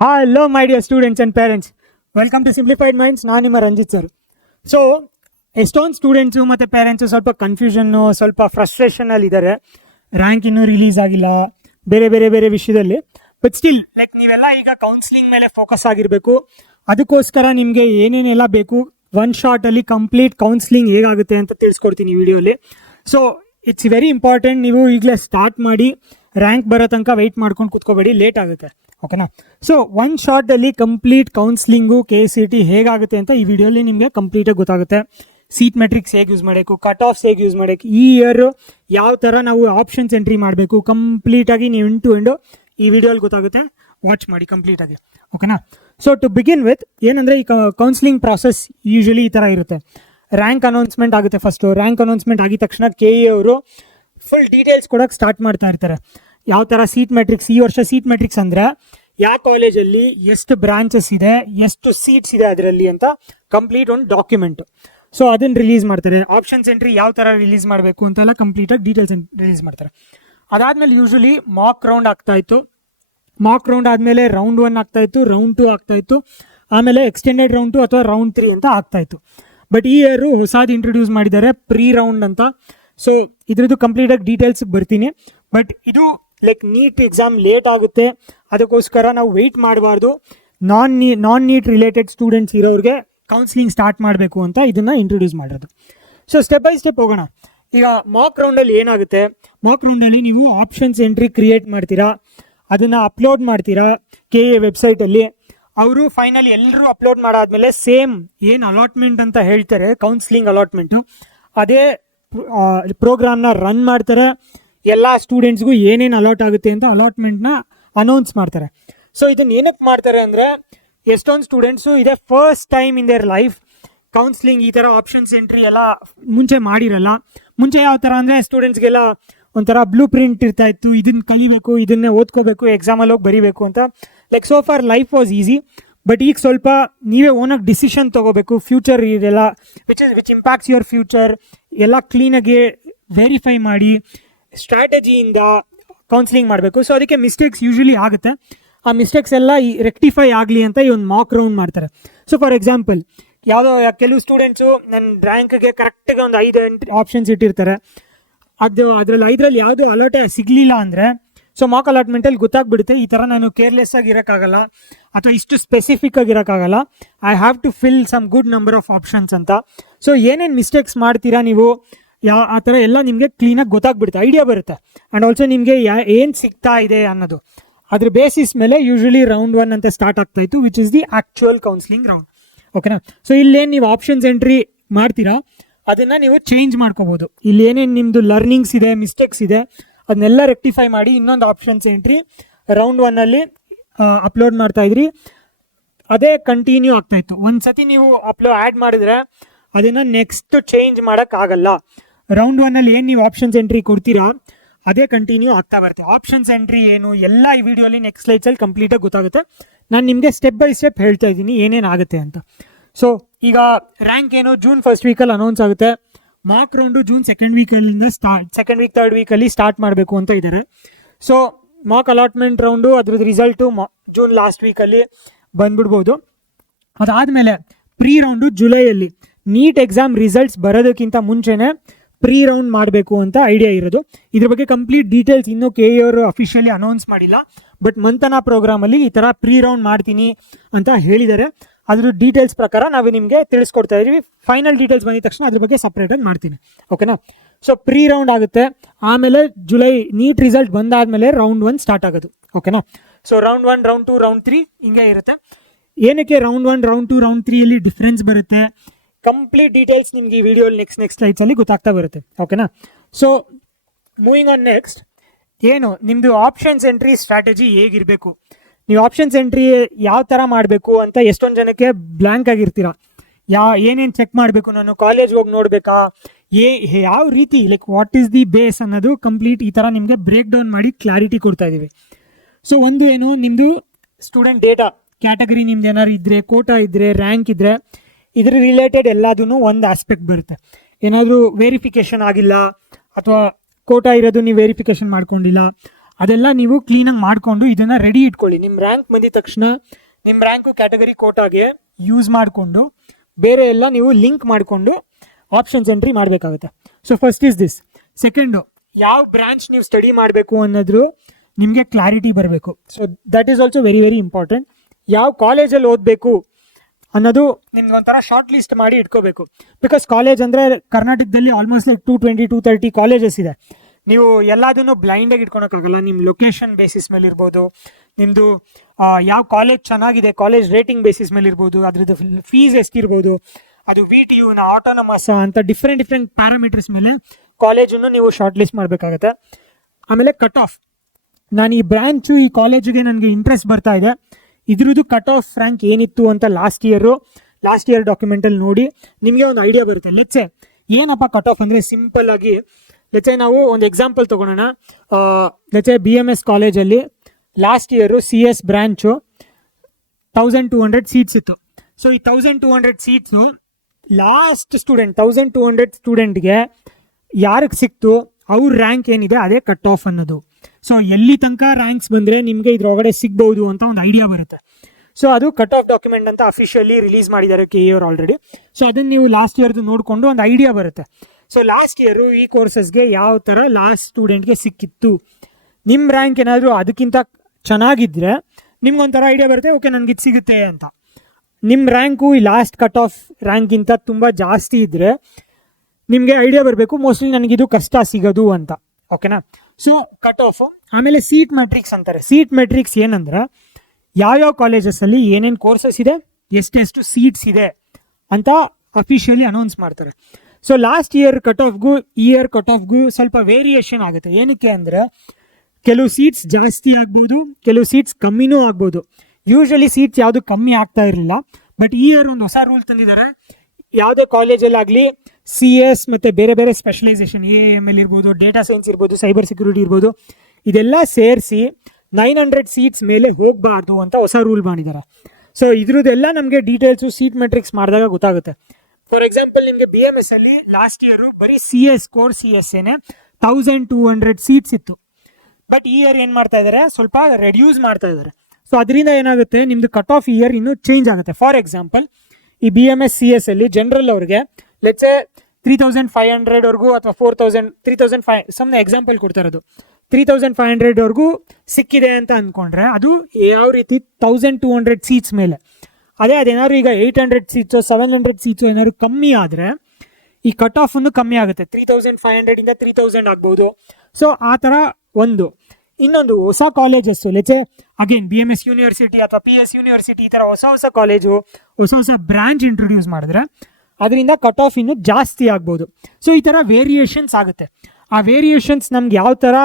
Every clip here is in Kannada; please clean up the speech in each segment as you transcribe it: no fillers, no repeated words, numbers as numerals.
Hello, my dear students and parents. Welcome to Simplified Minds. ನಾನು ನಿಮ್ಮ ರಂಜಿತ್ ಸರ್. ಸೊ ಎಷ್ಟೊಂದು ಸ್ಟೂಡೆಂಟ್ಸು ಮತ್ತು ಪೇರೆಂಟ್ಸು ಸ್ವಲ್ಪ ಕನ್ಫ್ಯೂಷನ್ನು, ಸ್ವಲ್ಪ ಫ್ರಸ್ಟ್ರೇಷನಲ್ಲಿ ಇದ್ದಾರೆ. ರ್ಯಾಂಕ್ ಇನ್ನೂ ರಿಲೀಸ್ ಆಗಿಲ್ಲ, ಬೇರೆ ವಿಷಯದಲ್ಲಿ. ಬಟ್ ಸ್ಟಿಲ್ ನೀವೆಲ್ಲ ಈಗ ಕೌನ್ಸಿಲಿಂಗ್ ಮೇಲೆ ಫೋಕಸ್ ಆಗಿರಬೇಕು. ಅದಕ್ಕೋಸ್ಕರ ನಿಮಗೆ ಏನೇನೆಲ್ಲ ಬೇಕು ಒನ್ ಶಾರ್ಟಲ್ಲಿ ಕಂಪ್ಲೀಟ್ ಕೌನ್ಸಿಲಿಂಗ್ ಹೇಗಾಗುತ್ತೆ ಅಂತ ತಿಳಿಸ್ಕೊಡ್ತೀನಿ ಈ ವಿಡಿಯೋಲಿ. So it's very important. ನೀವು ಈಗಲೇ ಸ್ಟಾರ್ಟ್ ಮಾಡಿ ರ್ಯಾಂಕ್ ಬರೋ ತನಕ ವೆಯ್ಟ್ ಮಾಡ್ಕೊಂಡು ಕೂತ್ಕೋಬೇಡಿ, ಲೇಟ್ ಆಗುತ್ತೆ. ಓಕೆನಾ? ಸೊ ಒನ್ ಶಾರ್ಟಲ್ಲಿ ಕಂಪ್ಲೀಟ್ ಕೌನ್ಸಿಲಿಂಗು KCET ಹೇಗಾಗುತ್ತೆ ಅಂತ ಈ ವಿಡಿಯೋಲಿ ನಿಮಗೆ ಕಂಪ್ಲೀಟಾಗಿ ಗೊತ್ತಾಗುತ್ತೆ. ಸೀಟ್ ಮೆಟ್ರಿಕ್ಸ್ ಹೇಗೆ ಯೂಸ್ ಮಾಡಬೇಕು, ಕಟ್ ಆಫ್ಸ್ ಹೇಗೆ ಯೂಸ್ ಮಾಡಬೇಕು, ಈ ಇಯರ್ ಯಾವ ಥರ ನಾವು ಆಪ್ಷನ್ಸ್ ಎಂಟ್ರಿ ಮಾಡಬೇಕು, ಕಂಪ್ಲೀಟಾಗಿ ನೀವು ಎಂಟು ಎಂಡು ಈ ವಿಡಿಯೋಲಿ ಗೊತ್ತಾಗುತ್ತೆ. ವಾಚ್ ಮಾಡಿ ಕಂಪ್ಲೀಟಾಗಿ. ಓಕೆನಾ? ಸೊ ಟು ಬಿಗಿನ್ ವಿತ್ ಏನಂದರೆ, ಈ ಕೌನ್ಸಿಲಿಂಗ್ ಪ್ರಾಸೆಸ್ ಯೂಶಲಿ ಈ ಥರ ಇರುತ್ತೆ. ರ್ಯಾಂಕ್ ಅನೌನ್ಸ್ಮೆಂಟ್ ಆಗುತ್ತೆ ಫಸ್ಟು. ರ್ಯಾಂಕ್ ಅನೌನ್ಸ್ಮೆಂಟ್ ಆಗಿದ ತಕ್ಷಣ KE ಅವರು ಫುಲ್ ಡೀಟೇಲ್ಸ್ ಕೊಡೋಕ್ಕೆ ಸ್ಟಾರ್ಟ್ ಮಾಡ್ತಾ ಇರ್ತಾರೆ. ಯಾವ ಥರ ಸೀಟ್ ಮೆಟ್ರಿಕ್ಸ್, ಈ ವರ್ಷ ಸೀಟ್ ಮೆಟ್ರಿಕ್ಸ್ ಅಂದರೆ ಯಾವ ಕಾಲೇಜಲ್ಲಿ ಎಷ್ಟು ಬ್ರಾಂಚಸ್ ಇದೆ, ಎಷ್ಟು ಸೀಟ್ಸ್ ಇದೆ ಅದರಲ್ಲಿ ಅಂತ ಕಂಪ್ಲೀಟ್ ಒಂದು ಡಾಕ್ಯುಮೆಂಟು. ಸೊ ಅದನ್ನು ರಿಲೀಸ್ ಮಾಡ್ತಾರೆ. ಆಪ್ಷನ್ಸ್ ಎಂಟ್ರಿ ಯಾವ ಥರ ರಿಲೀಸ್ ಮಾಡಬೇಕು ಅಂತೆಲ್ಲ ಕಂಪ್ಲೀಟಾಗಿ ಡೀಟೇಲ್ಸ್ ರಿಲೀಸ್ ಮಾಡ್ತಾರೆ. ಅದಾದಮೇಲೆ ಯೂಶಲಿ ಮಾಕ್ ರೌಂಡ್ ಆಗ್ತಾಯಿತ್ತು. ಮಾಕ್ ರೌಂಡ್ ಆದಮೇಲೆ ರೌಂಡ್ 1 ಆಗ್ತಾಯಿತ್ತು, ರೌಂಡ್ 2 ಆಗ್ತಾಯಿತ್ತು, ಆಮೇಲೆ ಎಕ್ಸ್ಟೆಂಡೆಡ್ ರೌಂಡ್ 2 ಅಥವಾ ರೌಂಡ್ 3 ಅಂತ ಆಗ್ತಾಯಿತ್ತು. ಬಟ್ ಈ ಇಯರು ಹೊಸದು ಇಂಟ್ರೊಡ್ಯೂಸ್ ಮಾಡಿದ್ದಾರೆ, ಪ್ರೀ ರೌಂಡ್ ಅಂತ. ಸೊ ಇದ್ರದ್ದು ಕಂಪ್ಲೀಟಾಗಿ ಡೀಟೇಲ್ಸ್ ಬರ್ತೀನಿ. ಬಟ್ ಇದು ನೀಟ್ ಎಕ್ಸಾಮ್ ಲೇಟ್ ಆಗುತ್ತೆ, ಅದಕ್ಕೋಸ್ಕರ ನಾವು ವೆಯ್ಟ್ ಮಾಡಬಾರ್ದು. ನಾನ್ ನೀಟ್ ರಿಲೇಟೆಡ್ ಸ್ಟೂಡೆಂಟ್ಸ್ ಇರೋರಿಗೆ ಕೌನ್ಸಿಲಿಂಗ್ ಸ್ಟಾರ್ಟ್ ಮಾಡಬೇಕು ಅಂತ ಇದನ್ನು ಇಂಟ್ರೊಡ್ಯೂಸ್ ಮಾಡಿರೋದು. ಸೊ ಸ್ಟೆಪ್ ಬೈ ಸ್ಟೆಪ್ ಹೋಗೋಣ. ಈಗ ಮಾಕ್ ರೌಂಡಲ್ಲಿ ಏನಾಗುತ್ತೆ, ಮಾಕ್ ರೌಂಡಲ್ಲಿ ನೀವು ಆಪ್ಷನ್ಸ್ ಎಂಟ್ರಿ ಕ್ರಿಯೇಟ್ ಮಾಡ್ತೀರಾ, ಅದನ್ನು ಅಪ್ಲೋಡ್ ಮಾಡ್ತೀರಾ KE ವೆಬ್ಸೈಟಲ್ಲಿ. ಅವರು ಫೈನಲಿ ಎಲ್ಲರೂ ಅಪ್ಲೋಡ್ ಮಾಡಾದ್ಮೇಲೆ ಸೇಮ್ ಏನು ಅಲಾಟ್ಮೆಂಟ್ ಅಂತ ಹೇಳ್ತಾರೆ, ಕೌನ್ಸಿಲಿಂಗ್ ಅಲಾಟ್ಮೆಂಟು, ಅದೇ ಪ್ರೋಗ್ರಾಮ್ನ ರನ್ ಮಾಡ್ತಾರೆ. ಎಲ್ಲ ಸ್ಟೂಡೆಂಟ್ಸ್ಗೂ ಏನೇನು ಅಲಾಟ್ ಆಗುತ್ತೆ ಅಂತ ಅಲಾಟ್ಮೆಂಟ್ನ ಅನೌನ್ಸ್ ಮಾಡ್ತಾರೆ. ಸೊ ಇದನ್ನು ಏನಕ್ಕೆ ಮಾಡ್ತಾರೆ ಅಂದರೆ, ಎಷ್ಟೊಂದು ಸ್ಟೂಡೆಂಟ್ಸು ಇದೇ first time in their life counselling ಈ ಥರ ಆಪ್ಷನ್ಸ್ ಎಂಟ್ರಿ ಎಲ್ಲ ಮುಂಚೆ ಮಾಡಿರಲ್ಲ. ಮುಂಚೆ ಯಾವ ಥರ ಅಂದರೆ, ಸ್ಟೂಡೆಂಟ್ಸ್ಗೆಲ್ಲ ಒಂಥರ ಬ್ಲೂ ಪ್ರಿಂಟ್ ಇರ್ತಾಯಿತ್ತು, ಇದನ್ನು ಕಲಿಬೇಕು, ಇದನ್ನೇ ಓದ್ಕೋಬೇಕು, ಎಕ್ಸಾಮಲ್ಲಿ ಹೋಗಿ ಬರೀಬೇಕು ಅಂತ. So for life was easy. But ಈಗ ಸ್ವಲ್ಪ ನೀವೇ ಓನಾಗಿ ಡಿಸಿಷನ್ ತೊಗೋಬೇಕು. ಫ್ಯೂಚರ್ ಇದೆಲ್ಲ ವಿಚ್ ಇಂಪ್ಯಾಕ್ಟ್ಸ್ ಯುವರ್ ಫ್ಯೂಚರ್ ಎಲ್ಲ ಕ್ಲೀನಾಗಿ ವೆರಿಫೈ ಮಾಡಿ ಸ್ಟ್ರಾಟಜಿಯಿಂದ ಕೌನ್ಸಿಲಿಂಗ್ ಮಾಡಬೇಕು. ಸೊ ಅದಕ್ಕೆ ಮಿಸ್ಟೇಕ್ಸ್ ಯೂಶಲಿ ಆಗುತ್ತೆ. ಆ ಮಿಸ್ಟೇಕ್ಸ್ ಎಲ್ಲ ರೆಕ್ಟಿಫೈ ಆಗಲಿ ಅಂತ ಈ ಒಂದು ಮಾಕ್ ರೌಂಡ್ ಮಾಡ್ತಾರೆ. ಸೊ ಫಾರ್ ಎಕ್ಸಾಂಪಲ್, ಕೆಲವು ಸ್ಟೂಡೆಂಟ್ಸು ನನ್ನ ರ್ಯಾಂಕ್ಗೆ ಕರೆಕ್ಟಾಗಿ ಒಂದು 5 ಆಪ್ಷನ್ಸ್ ಇಟ್ಟಿರ್ತಾರೆ. ಅದರಲ್ಲಿ 5ರಲ್ಲಿ ಯಾವುದೂ ಅಲರ್ಟೇ ಸಿಗಲಿಲ್ಲ ಅಂದರೆ, ಸೊ ಮಾಕ್ ಅಲಾಟ್ಮೆಂಟಲ್ಲಿ ಗೊತ್ತಾಗ್ಬಿಡುತ್ತೆ, ಈ ಥರ ನಾನು ಕೇರ್ಲೆಸ್ ಆಗಿ ಇರೋಕ್ಕಾಗಲ್ಲ ಅಥವಾ ಇಷ್ಟು ಸ್ಪೆಸಿಫಿಕ್ ಆಗಿರೋಕ್ಕಾಗಲ್ಲ, I have to fill some good number of options ಅಂತ. ಸೊ ಏನೇನು ಮಿಸ್ಟೇಕ್ಸ್ ಮಾಡ್ತೀರಾ ನೀವು, ಆ ಥರ ಎಲ್ಲ ನಿಮಗೆ ಕ್ಲೀನಾಗಿ ಗೊತ್ತಾಗ್ಬಿಡುತ್ತೆ, ಐಡಿಯಾ ಬರುತ್ತೆ. ಆ್ಯಂಡ್ ಆಲ್ಸೋ ನಿಮಗೆ ಏನು ಸಿಗ್ತಾ ಇದೆ ಅನ್ನೋದು ಅದ್ರ ಬೇಸಿಸ್ ಮೇಲೆ ಯೂಶಲಿ ರೌಂಡ್ 1 ಅಂತ ಸ್ಟಾರ್ಟ್ ಆಗ್ತಾಯಿತ್ತು, which is the actual counselling round. ಓಕೆನಾ? ಸೊ ಇಲ್ಲೇನು ನೀವು ಆಪ್ಷನ್ಸ್ ಎಂಟ್ರಿ ಮಾಡ್ತೀರಾ ಅದನ್ನು ನೀವು ಚೇಂಜ್ ಮಾಡ್ಕೋಬೋದು. ಇಲ್ಲಿ ಏನೇನು ನಿಮ್ಮದು ಲರ್ನಿಂಗ್ಸ್ ಇದೆ, ಮಿಸ್ಟೇಕ್ಸ್ ಇದೆ, ಅದನ್ನೆಲ್ಲ ರೆಕ್ಟಿಫೈ ಮಾಡಿ ಇನ್ನೊಂದು ಆಪ್ಷನ್ಸ್ ಎಂಟ್ರಿ ರೌಂಡ್ 1ಅಲ್ಲಿ ಅಪ್ಲೋಡ್ ಮಾಡ್ತಾಯಿದ್ರಿ. ಅದೇ ಕಂಟಿನ್ಯೂ ಆಗ್ತಾಯಿತ್ತು. ಒಂದು ಸತಿ ನೀವು ಆ್ಯಡ್ ಮಾಡಿದ್ರೆ ಅದನ್ನು ನೆಕ್ಸ್ಟ್ ಚೇಂಜ್ ಮಾಡೋಕ್ಕಾಗಲ್ಲ. ರೌಂಡ್ 1ಅಲ್ಲಿ ಏನು ನೀವು ಆಪ್ಷನ್ಸ್ ಎಂಟ್ರಿ ಕೊಡ್ತೀರಾ ಅದೇ ಕಂಟಿನ್ಯೂ ಆಗ್ತಾ ಬರುತ್ತೆ. ಆಪ್ಷನ್ಸ್ ಎಂಟ್ರಿ ಏನು ಎಲ್ಲ ಈ ವಿಡಿಯೋಲಿ ನೆಕ್ಸ್ಟ್ ಸ್ಲೈಡ್ಸಲ್ಲಿ ಕಂಪ್ಲೀಟಾಗಿ ಗೊತ್ತಾಗುತ್ತೆ. ನಾನು ನಿಮಗೆ ಸ್ಟೆಪ್ ಬೈ ಸ್ಟೆಪ್ ಹೇಳ್ತಾ ಇದ್ದೀನಿ ಏನೇನು ಆಗುತ್ತೆ ಅಂತ. ಸೊ ಈಗ ರ್ಯಾಂಕ್ ಏನು ಜೂನ್ ಫಸ್ಟ್ ವೀಕಲ್ಲಿ ಅನೌನ್ಸ್ ಆಗುತ್ತೆ. ಮಾರ್ಕ್ ರೌಂಡು ಜೂನ್ ಸೆಕೆಂಡ್ ವೀಕಲ್ಲಿಂದ ಸೆಕೆಂಡ್ ವೀಕ್ ಥರ್ಡ್ ವೀಕಲ್ಲಿ ಸ್ಟಾರ್ಟ್ ಮಾಡಬೇಕು ಅಂತ ಇದ್ದಾರೆ. ಸೊ ಮಾರ್ಕ್ ಅಲಾಟ್ಮೆಂಟ್ ರೌಂಡು ಅದ್ರದ್ದು ರಿಸಲ್ಟು ಜೂನ್ ಲಾಸ್ಟ್ ವೀಕಲ್ಲಿ ಬಂದ್ಬಿಡ್ಬೋದು. ಅದಾದಮೇಲೆ ಪ್ರೀ ರೌಂಡು ಜುಲೈಯಲ್ಲಿ. ನೀಟ್ ಎಕ್ಸಾಮ್ ರಿಸಲ್ಟ್ಸ್ ಬರೋದಕ್ಕಿಂತ ಮುಂಚೆನೇ ಪ್ರೀ ರೌಂಡ್ ಮಾಡಬೇಕು ಅಂತ ಐಡಿಯಾ ಇರೋದು. ಇದ್ರ ಬಗ್ಗೆ ಕಂಪ್ಲೀಟ್ ಡೀಟೇಲ್ಸ್ ಇನ್ನೂ KE ಅವರು ಅಫಿಷಿಯಲಿ ಅನೌನ್ಸ್ ಮಾಡಿಲ್ಲ. ಬಟ್ ಮಂಥನ ಪ್ರೋಗ್ರಾಮಲ್ಲಿ ಈ ಥರ ಪ್ರೀ ರೌಂಡ್ ಮಾಡ್ತೀನಿ ಅಂತ ಹೇಳಿದ್ದಾರೆ. ಅದ್ರ ಡೀಟೇಲ್ಸ್ ಪ್ರಕಾರ ನಾವು ನಿಮಗೆ ತಿಳಿಸ್ಕೊಡ್ತಾ ಇದ್ದೀವಿ. ಫೈನಲ್ ಡೀಟೇಲ್ಸ್ ಬಂದಿದ ತಕ್ಷಣ ಅದ್ರ ಬಗ್ಗೆ ಸಪ್ರೇಟಾಗಿ ಮಾಡ್ತೀನಿ. ಓಕೆನಾ? ಸೊ ಪ್ರೀ ರೌಂಡ್ ಆಗುತ್ತೆ, ಆಮೇಲೆ ಜುಲೈ ನೀಟ್ ರಿಸಲ್ಟ್ ಬಂದಾದಮೇಲೆ ರೌಂಡ್ 1 ಸ್ಟಾರ್ಟ್ ಆಗೋದು. ಓಕೆನಾ? ಸೊ ರೌಂಡ್ 1, ರೌಂಡ್ 2, ರೌಂಡ್ 3 ಹಿಂಗೆ ಇರುತ್ತೆ. ಏನಕ್ಕೆ ರೌಂಡ್ 1, ರೌಂಡ್ 2, ರೌಂಡ್ 3ಯಲ್ಲಿ ಡಿಫ್ರೆನ್ಸ್ ಬರುತ್ತೆ, ಕಂಪ್ಲೀಟ್ ಡೀಟೇಲ್ಸ್ ನಿಮಗೆ ಈ ವಿಡಿಯೋ ನೆಕ್ಸ್ಟ್ ಸ್ಲೈಡ್ಸಲ್ಲಿ ಗೊತ್ತಾಗ್ತಾ ಬರುತ್ತೆ. ಓಕೆನಾ? ಸೊ ಮೂವಿಂಗ್ ಆನ್ ನೆಕ್ಸ್ಟ್, ಏನು ನಿಮ್ಮದು ಆಪ್ಷನ್ಸ್ ಎಂಟ್ರಿ ಸ್ಟ್ರಾಟಜಿ ಹೇಗಿರಬೇಕು, ನೀವು ಆಪ್ಷನ್ಸ್ ಎಂಟ್ರಿ ಯಾವ ಥರ ಮಾಡಬೇಕು ಅಂತ ಎಷ್ಟೊಂದು ಜನಕ್ಕೆ ಬ್ಲ್ಯಾಂಕ್ ಆಗಿರ್ತೀರ. ಏನೇನು ಚೆಕ್ ಮಾಡಬೇಕು, ನಾನು ಕಾಲೇಜ್ಗೆ ಹೋಗಿ ನೋಡಬೇಕಾ, ಯಾವ ರೀತಿ ವಾಟ್ ಈಸ್ ದಿ ಬೇಸ್ ಅನ್ನೋದು ಕಂಪ್ಲೀಟ್ ಈ ಥರ ನಿಮಗೆ ಬ್ರೇಕ್ ಡೌನ್ ಮಾಡಿ ಕ್ಲಾರಿಟಿ ಕೊಡ್ತಾ ಇದ್ದೀವಿ. ಸೊ ಒಂದು ಏನು, ನಿಮ್ಮದು ಸ್ಟೂಡೆಂಟ್ ಡೇಟಾ ಕ್ಯಾಟಗರಿ ನಿಮ್ದು ಏನಾದ್ರು ಇದ್ದರೆ, ಕೋಟಾ ಇದ್ದರೆ, ರ್ಯಾಂಕ್ ಇದ್ದರೆ, ಇದ್ರ ರಿಲೇಟೆಡ್ ಎಲ್ಲದೂ ಒಂದು ಆಸ್ಪೆಕ್ಟ್ ಬರುತ್ತೆ. ಏನಾದರೂ ವೆರಿಫಿಕೇಷನ್ ಆಗಿಲ್ಲ ಅಥವಾ ಕೋಟಾ ಇರೋದು ನೀವು ವೆರಿಫಿಕೇಷನ್ ಮಾಡ್ಕೊಂಡಿಲ್ಲ, ಅದೆಲ್ಲ ನೀವು ಕ್ಲೀನಾಗಿ ಮಾಡಿಕೊಂಡು ಇದನ್ನು ರೆಡಿ ಇಟ್ಕೊಳ್ಳಿ. ನಿಮ್ಮ ರ್ಯಾಂಕ್ ಬಂದಿದ ತಕ್ಷಣ ನಿಮ್ಮ ರ್ಯಾಂಕು ಕ್ಯಾಟಗರಿ ಕೋಟಾಗೆ ಯೂಸ್ ಮಾಡಿಕೊಂಡು ಬೇರೆ ಎಲ್ಲ ನೀವು ಲಿಂಕ್ ಮಾಡಿಕೊಂಡು ಆಪ್ಷನ್ಸ್ ಎಂಟ್ರಿ ಮಾಡಬೇಕಾಗುತ್ತೆ. So first is this. Second, ಯಾವ ಬ್ರಾಂಚ್ ನೀವು ಸ್ಟಡಿ ಮಾಡಬೇಕು ಅನ್ನೋದ್ರು ನಿಮಗೆ ಕ್ಲಾರಿಟಿ ಬರಬೇಕು. So that is also very very important. ಯಾವ ಕಾಲೇಜಲ್ಲಿ ಓದಬೇಕು ಅನ್ನೋದು ನಿಮ್ಗೆ ಒಂಥರ ಶಾರ್ಟ್ ಲಿಸ್ಟ್ ಮಾಡಿ ಇಟ್ಕೋಬೇಕು. ಬಿಕಾಸ್ ಕಾಲೇಜ್ ಅಂದರೆ ಕರ್ನಾಟಕದಲ್ಲಿ ಆಲ್ಮೋಸ್ಟ್ ಲೈಕ್ 220-230 ಕಾಲೇಜಸ್ ಇದೆ. ನೀವು ಎಲ್ಲದನ್ನು ಬ್ಲೈಂಡಾಗಿ ಇಟ್ಕೊಳಕ್ಕಾಗಲ್ಲ. ನಿಮ್ಮ ಲೊಕೇಶನ್ ಬೇಸಿಸ್ ಮೇಲೆ ಇರ್ಬೋದು, ನಿಮ್ಮದು ಯಾವ ಕಾಲೇಜ್ ಚೆನ್ನಾಗಿದೆ ಕಾಲೇಜ್ ರೇಟಿಂಗ್ ಬೇಸಿಸ್ ಮೇಲೆ ಇರ್ಬೋದು, ಅದ್ರದ್ದು ಫೀಸ್ ಎಷ್ಟಿರ್ಬೋದು, ಅದು VTU ಆಟೋನಮಸ್ ಅಂತ ಡಿಫ್ರೆಂಟ್ ಪ್ಯಾರಾಮೀಟರ್ಸ್ ಮೇಲೆ ಕಾಲೇಜನ್ನು ನೀವು ಶಾರ್ಟ್ ಲಿಸ್ಟ್ ಮಾಡಬೇಕಾಗತ್ತೆ. ಆಮೇಲೆ ಕಟ್ ಆಫ್, ನಾನು ಈ ಬ್ರ್ಯಾಂಚು ಈ ಕಾಲೇಜಿಗೆ ನನಗೆ ಇಂಟ್ರೆಸ್ಟ್ ಬರ್ತಾ ಇದೆ, ಇದ್ರದ್ದು ಕಟ್ ಆಫ್ ರ್ಯಾಂಕ್ ಏನಿತ್ತು ಅಂತ ಲಾಸ್ಟ್ ಇಯರ್ ಡಾಕ್ಯುಮೆಂಟಲ್ಲಿ ನೋಡಿ ನಿಮಗೆ ಒಂದು ಐಡಿಯಾ ಬರುತ್ತೆ. ಲೆಟ್ಸೆ ಏನಪ್ಪ ಕಟ್ ಆಫ್ ಅಂದರೆ, ಸಿಂಪಲ್ ಆಗಿ ಲೆಟ್ಸೆ ನಾವು ಒಂದು ಎಕ್ಸಾಂಪಲ್ ತೊಗೊಳೋಣ. ಲೆಟ್ಸೆ BMS ಕಾಲೇಜಲ್ಲಿ last year CS branch 1200 seats ಇತ್ತು. ಸೊ ಈ 1200 ಸೀಟ್ಸು ಲಾಸ್ಟ್ 1200 ಸ್ಟೂಡೆಂಟ್ಗೆ ಯಾರಿಗೆ ಸಿಕ್ತು ಅವ್ರ ರ್ಯಾಂಕ್ ಏನಿದೆ ಅದೇ ಕಟ್ ಆಫ್ ಅನ್ನೋದು. ಸೊ ಎಲ್ಲಿ ತನಕ ರ್ಯಾಂಕ್ಸ್ ಬಂದರೆ ನಿಮಗೆ ಇದ್ರೊಳಗಡೆ ಸಿಗ್ಬೋದು ಅಂತ ಒಂದು ಐಡಿಯಾ ಬರುತ್ತೆ. ಸೊ ಅದು ಕಟ್ ಆಫ್ ಡಾಕ್ಯುಮೆಂಟ್ ಅಂತ ಅಫಿಷಿಯಲಿ ರಿಲೀಸ್ ಮಾಡಿದ್ದಾರೆ KE ಅವರು ಆಲ್ರೆಡಿ. ಸೊ ಅದನ್ನು ನೀವು ಲಾಸ್ಟ್ ಇಯರ್ದು ನೋಡಿಕೊಂಡು ಒಂದು ಐಡಿಯಾ ಬರುತ್ತೆ. ಸೊ ಲಾಸ್ಟ್ ಇಯರು ಈ ಕೋರ್ಸಸ್ಗೆ ಯಾವ ಥರ ಲಾಸ್ಟ್ ಸ್ಟೂಡೆಂಟ್ಗೆ ಸಿಕ್ಕಿತ್ತು, ನಿಮ್ಮ ರ್ಯಾಂಕ್ ಏನಾದರೂ ಅದಕ್ಕಿಂತ ಚೆನ್ನಾಗಿದ್ದರೆ ನಿಮ್ಗೊಂಥರ ಐಡಿಯಾ ಬರುತ್ತೆ, ಓಕೆ ನನಗೆ ಇದು ಸಿಗುತ್ತೆ ಅಂತ. ನಿಮ್ಮ ರ್ಯಾಂಕು ಈ ಲಾಸ್ಟ್ ಕಟ್ ಆಫ್ ರ್ಯಾಂಕ್ಗಿಂತ ತುಂಬ ಜಾಸ್ತಿ ಇದ್ದರೆ ನಿಮಗೆ ಐಡಿಯಾ ಬರಬೇಕು ಮೋಸ್ಟ್ಲಿ ನನಗಿದು ಕಷ್ಟ ಸಿಗೋದು ಅಂತ. ಓಕೆನಾ? So cut off. ಆಮೇಲೆ ಸೀಟ್ ಮೆಟ್ರಿಕ್ಸ್ ಅಂತಾರೆ. ಸೀಟ್ ಮೆಟ್ರಿಕ್ಸ್ ಏನಂದ್ರೆ ಯಾವ್ಯಾವ ಕಾಲೇಜಸಲ್ಲಿ ಏನೇನು ಕೋರ್ಸಸ್ ಇದೆ, ಎಷ್ಟೆಷ್ಟು ಸೀಟ್ಸ್ ಇದೆ ಅಂತ ಅಫಿಷಿಯಲಿ ಅನೌನ್ಸ್ ಮಾಡ್ತಾರೆ. ಸೊ ಲಾಸ್ಟ್ ಇಯರ್ ಕಟ್ ಆಫ್ಗೂ ಈ ಇಯರ್ ಕಟ್ ಆಫ್ಗೂ ಸ್ವಲ್ಪ ವೇರಿಯೇಷನ್ ಆಗುತ್ತೆ. ಏನಕ್ಕೆ ಅಂದರೆ ಕೆಲವು ಸೀಟ್ಸ್ ಜಾಸ್ತಿ ಆಗ್ಬೋದು, ಕೆಲವು ಸೀಟ್ಸ್ ಕಮ್ಮಿನೂ ಆಗ್ಬೋದು. ಯೂಶ್ವಲಿ ಸೀಟ್ಸ್ ಯಾವುದು ಕಮ್ಮಿ ಆಗ್ತಾ ಇರಲಿಲ್ಲ, ಬಟ್ ಈ ಇಯರ್ ಒಂದು ಹೊಸ ರೂಲ್ ತಂದಿದ್ದಾರೆ. ಯಾವುದೇ ಕಾಲೇಜಲ್ಲಾಗಲಿ CS ಮತ್ತು ಬೇರೆ ಬೇರೆ ಸ್ಪೆಷಲೈಸೇಷನ್ AML ಇರ್ಬೋದು, ಡೇಟಾ ಸೈನ್ಸ್ ಇರ್ಬೋದು, ಸೈಬರ್ ಸೆಕ್ಯೂರಿಟಿ ಇರ್ಬೋದು, ಇದೆಲ್ಲ ಸೇರಿಸಿ 900 ಸೀಟ್ಸ್ ಮೇಲೆ ಹೋಗಬಾರ್ದು ಅಂತ ಹೊಸ ರೂಲ್ ಮಾಡಿದ್ದಾರೆ. ಸೊ ಇದ್ರದ್ದೆಲ್ಲ ನಮಗೆ ಡೀಟೇಲ್ಸು ಸೀಟ್ ಮೆಟ್ರಿಕ್ಸ್ ಮಾಡಿದಾಗ ಗೊತ್ತಾಗುತ್ತೆ. ಫಾರ್ ಎಕ್ಸಾಂಪಲ್ ನಿಮಗೆ BMS ಅಲ್ಲಿ ಲಾಸ್ಟ್ ಇಯರು ಬರೀ CS ಕೋರ್ CS ಏನೇ 1200 ಸೀಟ್ಸ್ ಇತ್ತು. ಬಟ್ ಈ ಇಯರ್ ಏನು ಮಾಡ್ತಾ ಇದ್ದಾರೆ, ಸ್ವಲ್ಪ ರೆಡ್ಯೂಸ್ ಮಾಡ್ತಾ ಇದ್ದಾರೆ. ಸೊ ಅದರಿಂದ ಏನಾಗುತ್ತೆ, ನಿಮ್ಮದು ಕಟ್ ಆಫ್ ಇಯರ್ ಇನ್ನೂ ಚೇಂಜ್ ಆಗುತ್ತೆ. ಫಾರ್ ಎಕ್ಸಾಂಪಲ್ ಈ BMS CS ಅಲ್ಲಿ ಜನರಲ್ ಅವ್ರಿಗೆ ಲೆಟ್ಸೆ 3500ವರೆಗೂ ಅಥವಾ 3500 ಸುಮ್ಮನೆ ಎಕ್ಸಾಂಪಲ್ ಕೊಡ್ತಾ ಇರೋದು 3500ವರೆಗೂ ಸಿಕ್ಕಿದೆ ಅಂತ ಅಂದ್ಕೊಂಡ್ರೆ ಅದು ಯಾವ ರೀತಿ 1200 ಸೀಟ್ಸ್ ಮೇಲೆ. ಅದೇನಾದ್ರು ಈಗ 800 ಸೀಟ್ಸು 700 ಸೀಟ್ಸು ಏನಾದ್ರು ಕಮ್ಮಿ ಆದರೆ ಈ ಕಟ್ ಆಫನ್ನು ಕಮ್ಮಿ ಆಗುತ್ತೆ. 3500ಇಂದ 3000 ಆಗ್ಬೋದು. ಸೊ ಆ ಥರ ಒಂದು. ಇನ್ನೊಂದು ಹೊಸ ಕಾಲೇಜಸ್ಸು ಲೆಚೆ ಅಗೇನ್ BMS ಯೂನಿವರ್ಸಿಟಿ ಅಥವಾ PS ಯೂನಿವರ್ಸಿಟಿ ಈ ಥರ ಹೊಸ ಕಾಲೇಜು ಹೊಸ ಬ್ರಾಂಚ್ ಇಂಟ್ರೊಡ್ಯೂಸ್ ಮಾಡಿದ್ರೆ ಅದರಿಂದ ಕಟ್ ಆಫ್ ಇನ್ನೂ ಜಾಸ್ತಿ ಆಗ್ಬೋದು. ಸೊ ಈ ಥರ ವೇರಿಯೇಷನ್ಸ್ ಆಗುತ್ತೆ. ಆ ವೇರಿಯೇಷನ್ಸ್ ನಮ್ಗೆ ಯಾವ ಥರ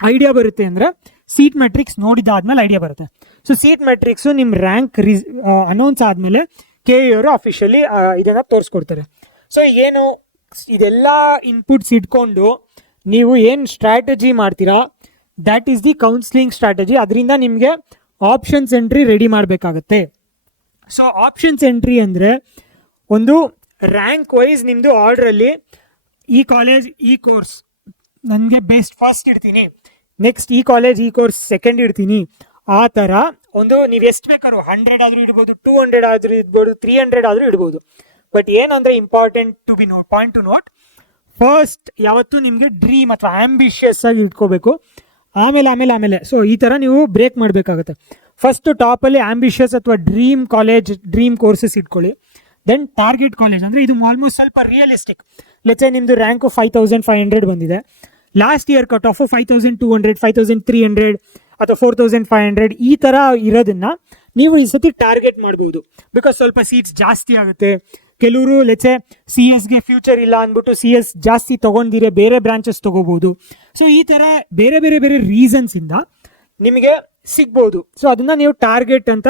ಐಡಿಯಾ ಬರುತ್ತೆ ಅಂದರೆ ಸೀಟ್ ಮೆಟ್ರಿಕ್ಸ್ ನೋಡಿದಾದ್ಮೇಲೆ ಐಡಿಯಾ ಬರುತ್ತೆ. ಸೊ ಸೀಟ್ ಮೆಟ್ರಿಕ್ಸು ನಿಮ್ಮ ರ್ಯಾಂಕ್ ಅನೌನ್ಸ್ ಆದಮೇಲೆ KE ಅವರು ಅಫಿಷಿಯಲಿ ಇದನ್ನು ತೋರಿಸ್ಕೊಡ್ತಾರೆ. ಸೊ ಏನು ಇದೆಲ್ಲ ಇನ್ಪುಟ್ಸ್ ಇಟ್ಕೊಂಡು ನೀವು ಏನು ಸ್ಟ್ರಾಟಜಿ ಮಾಡ್ತೀರಾ that is the counselling strategy. ಅದರಿಂದ ನಿಮಗೆ ಆಪ್ಷನ್ಸ್ ಎಂಟ್ರಿ ರೆಡಿ ಮಾಡಬೇಕಾಗತ್ತೆ. ಸೊ ಆಪ್ಷನ್ಸ್ ಎಂಟ್ರಿ ಅಂದರೆ ಒಂದು ರ್ಯಾಂಕ್ ವೈಸ್ ನಿಮ್ಮದು ಆರ್ಡ್ರಲ್ಲಿ ಈ ಕಾಲೇಜ್ ಈ ಕೋರ್ಸ್ ನನಗೆ ಬೆಸ್ಟ್ ಫಸ್ಟ್ ಇಡ್ತೀನಿ, ನೆಕ್ಸ್ಟ್ ಈ ಕಾಲೇಜ್ ಈ ಕೋರ್ಸ್ ಸೆಕೆಂಡ್ ಇಡ್ತೀನಿ. ಆ ಥರ ಒಂದು ನೀವು ಎಷ್ಟು ಬೇಕಾದ್ರೂ 100 ಆದರೂ ಇಡ್ಬೋದು, 200 ಆದರೂ ಇಡ್ಬೋದು, 300 ಆದರೂ ಇಡ್ಬೋದು. ಬಟ್ ಏನಂದರೆ important to be point to note, first ಯಾವತ್ತೂ ನಿಮಗೆ ಡ್ರೀಮ್ ಅಥವಾ ಆ್ಯಂಬಿಷಿಯಸ್ ಆಗಿ ಇಟ್ಕೋಬೇಕು. ಆಮೇಲೆ ಸೊ ಈ ಥರ ನೀವು ಬ್ರೇಕ್ ಮಾಡಬೇಕಾಗುತ್ತೆ. ಫಸ್ಟು ಟಾಪಲ್ಲಿ ಆ್ಯಂಬಿಷಿಯಸ್ ಅಥವಾ ಡ್ರೀಮ್ ಕಾಲೇಜ್ ಡ್ರೀಮ್ ಕೋರ್ಸಸ್ ಇಟ್ಕೊಳ್ಳಿ. ದೆನ್ ಟಾರ್ಗೆಟ್ ಕಾಲೇಜ್ ಅಂದರೆ ಇದು ಆಲ್ಮೋಸ್ಟ್ ಸ್ವಲ್ಪ ರಿಯಲಿಸ್ಟಿಕ್. ಲೆಟ್ಸೆ ನಿಮ್ಮದು ರ್ಯಾಂಕು 5500 ಬಂದಿದೆ, ಲಾಸ್ಟ್ ಇಯರ್ ಕಟ್ ಆಫು 5200, 5300 ಅಥವಾ 4500 ಈ ಥರ ಇರೋದನ್ನು ನೀವು ಈ ಸತಿ ಟಾರ್ಗೆಟ್ ಮಾಡ್ಬೋದು. ಬಿಕಾಸ್ ಸ್ವಲ್ಪ ಸೀಟ್ಸ್ ಜಾಸ್ತಿ ಆಗುತ್ತೆ. ಕೆಲವರು ಲೆಟ್ಸೆ CSಗೆ ಫ್ಯೂಚರ್ ಇಲ್ಲ ಅಂದ್ಬಿಟ್ಟು CS ಜಾಸ್ತಿ ತೊಗೊಂಡಿರೆ ಬೇರೆ ಬ್ರಾಂಚಸ್ ತೊಗೋಬೋದು. ಸೊ ಈ ಥರ ಬೇರೆ ರೀಸನ್ಸಿಂದ ನಿಮಗೆ ಸಿಗ್ಬೋದು. ಸೊ ಅದನ್ನು ನೀವು ಟಾರ್ಗೆಟ್ ಅಂತ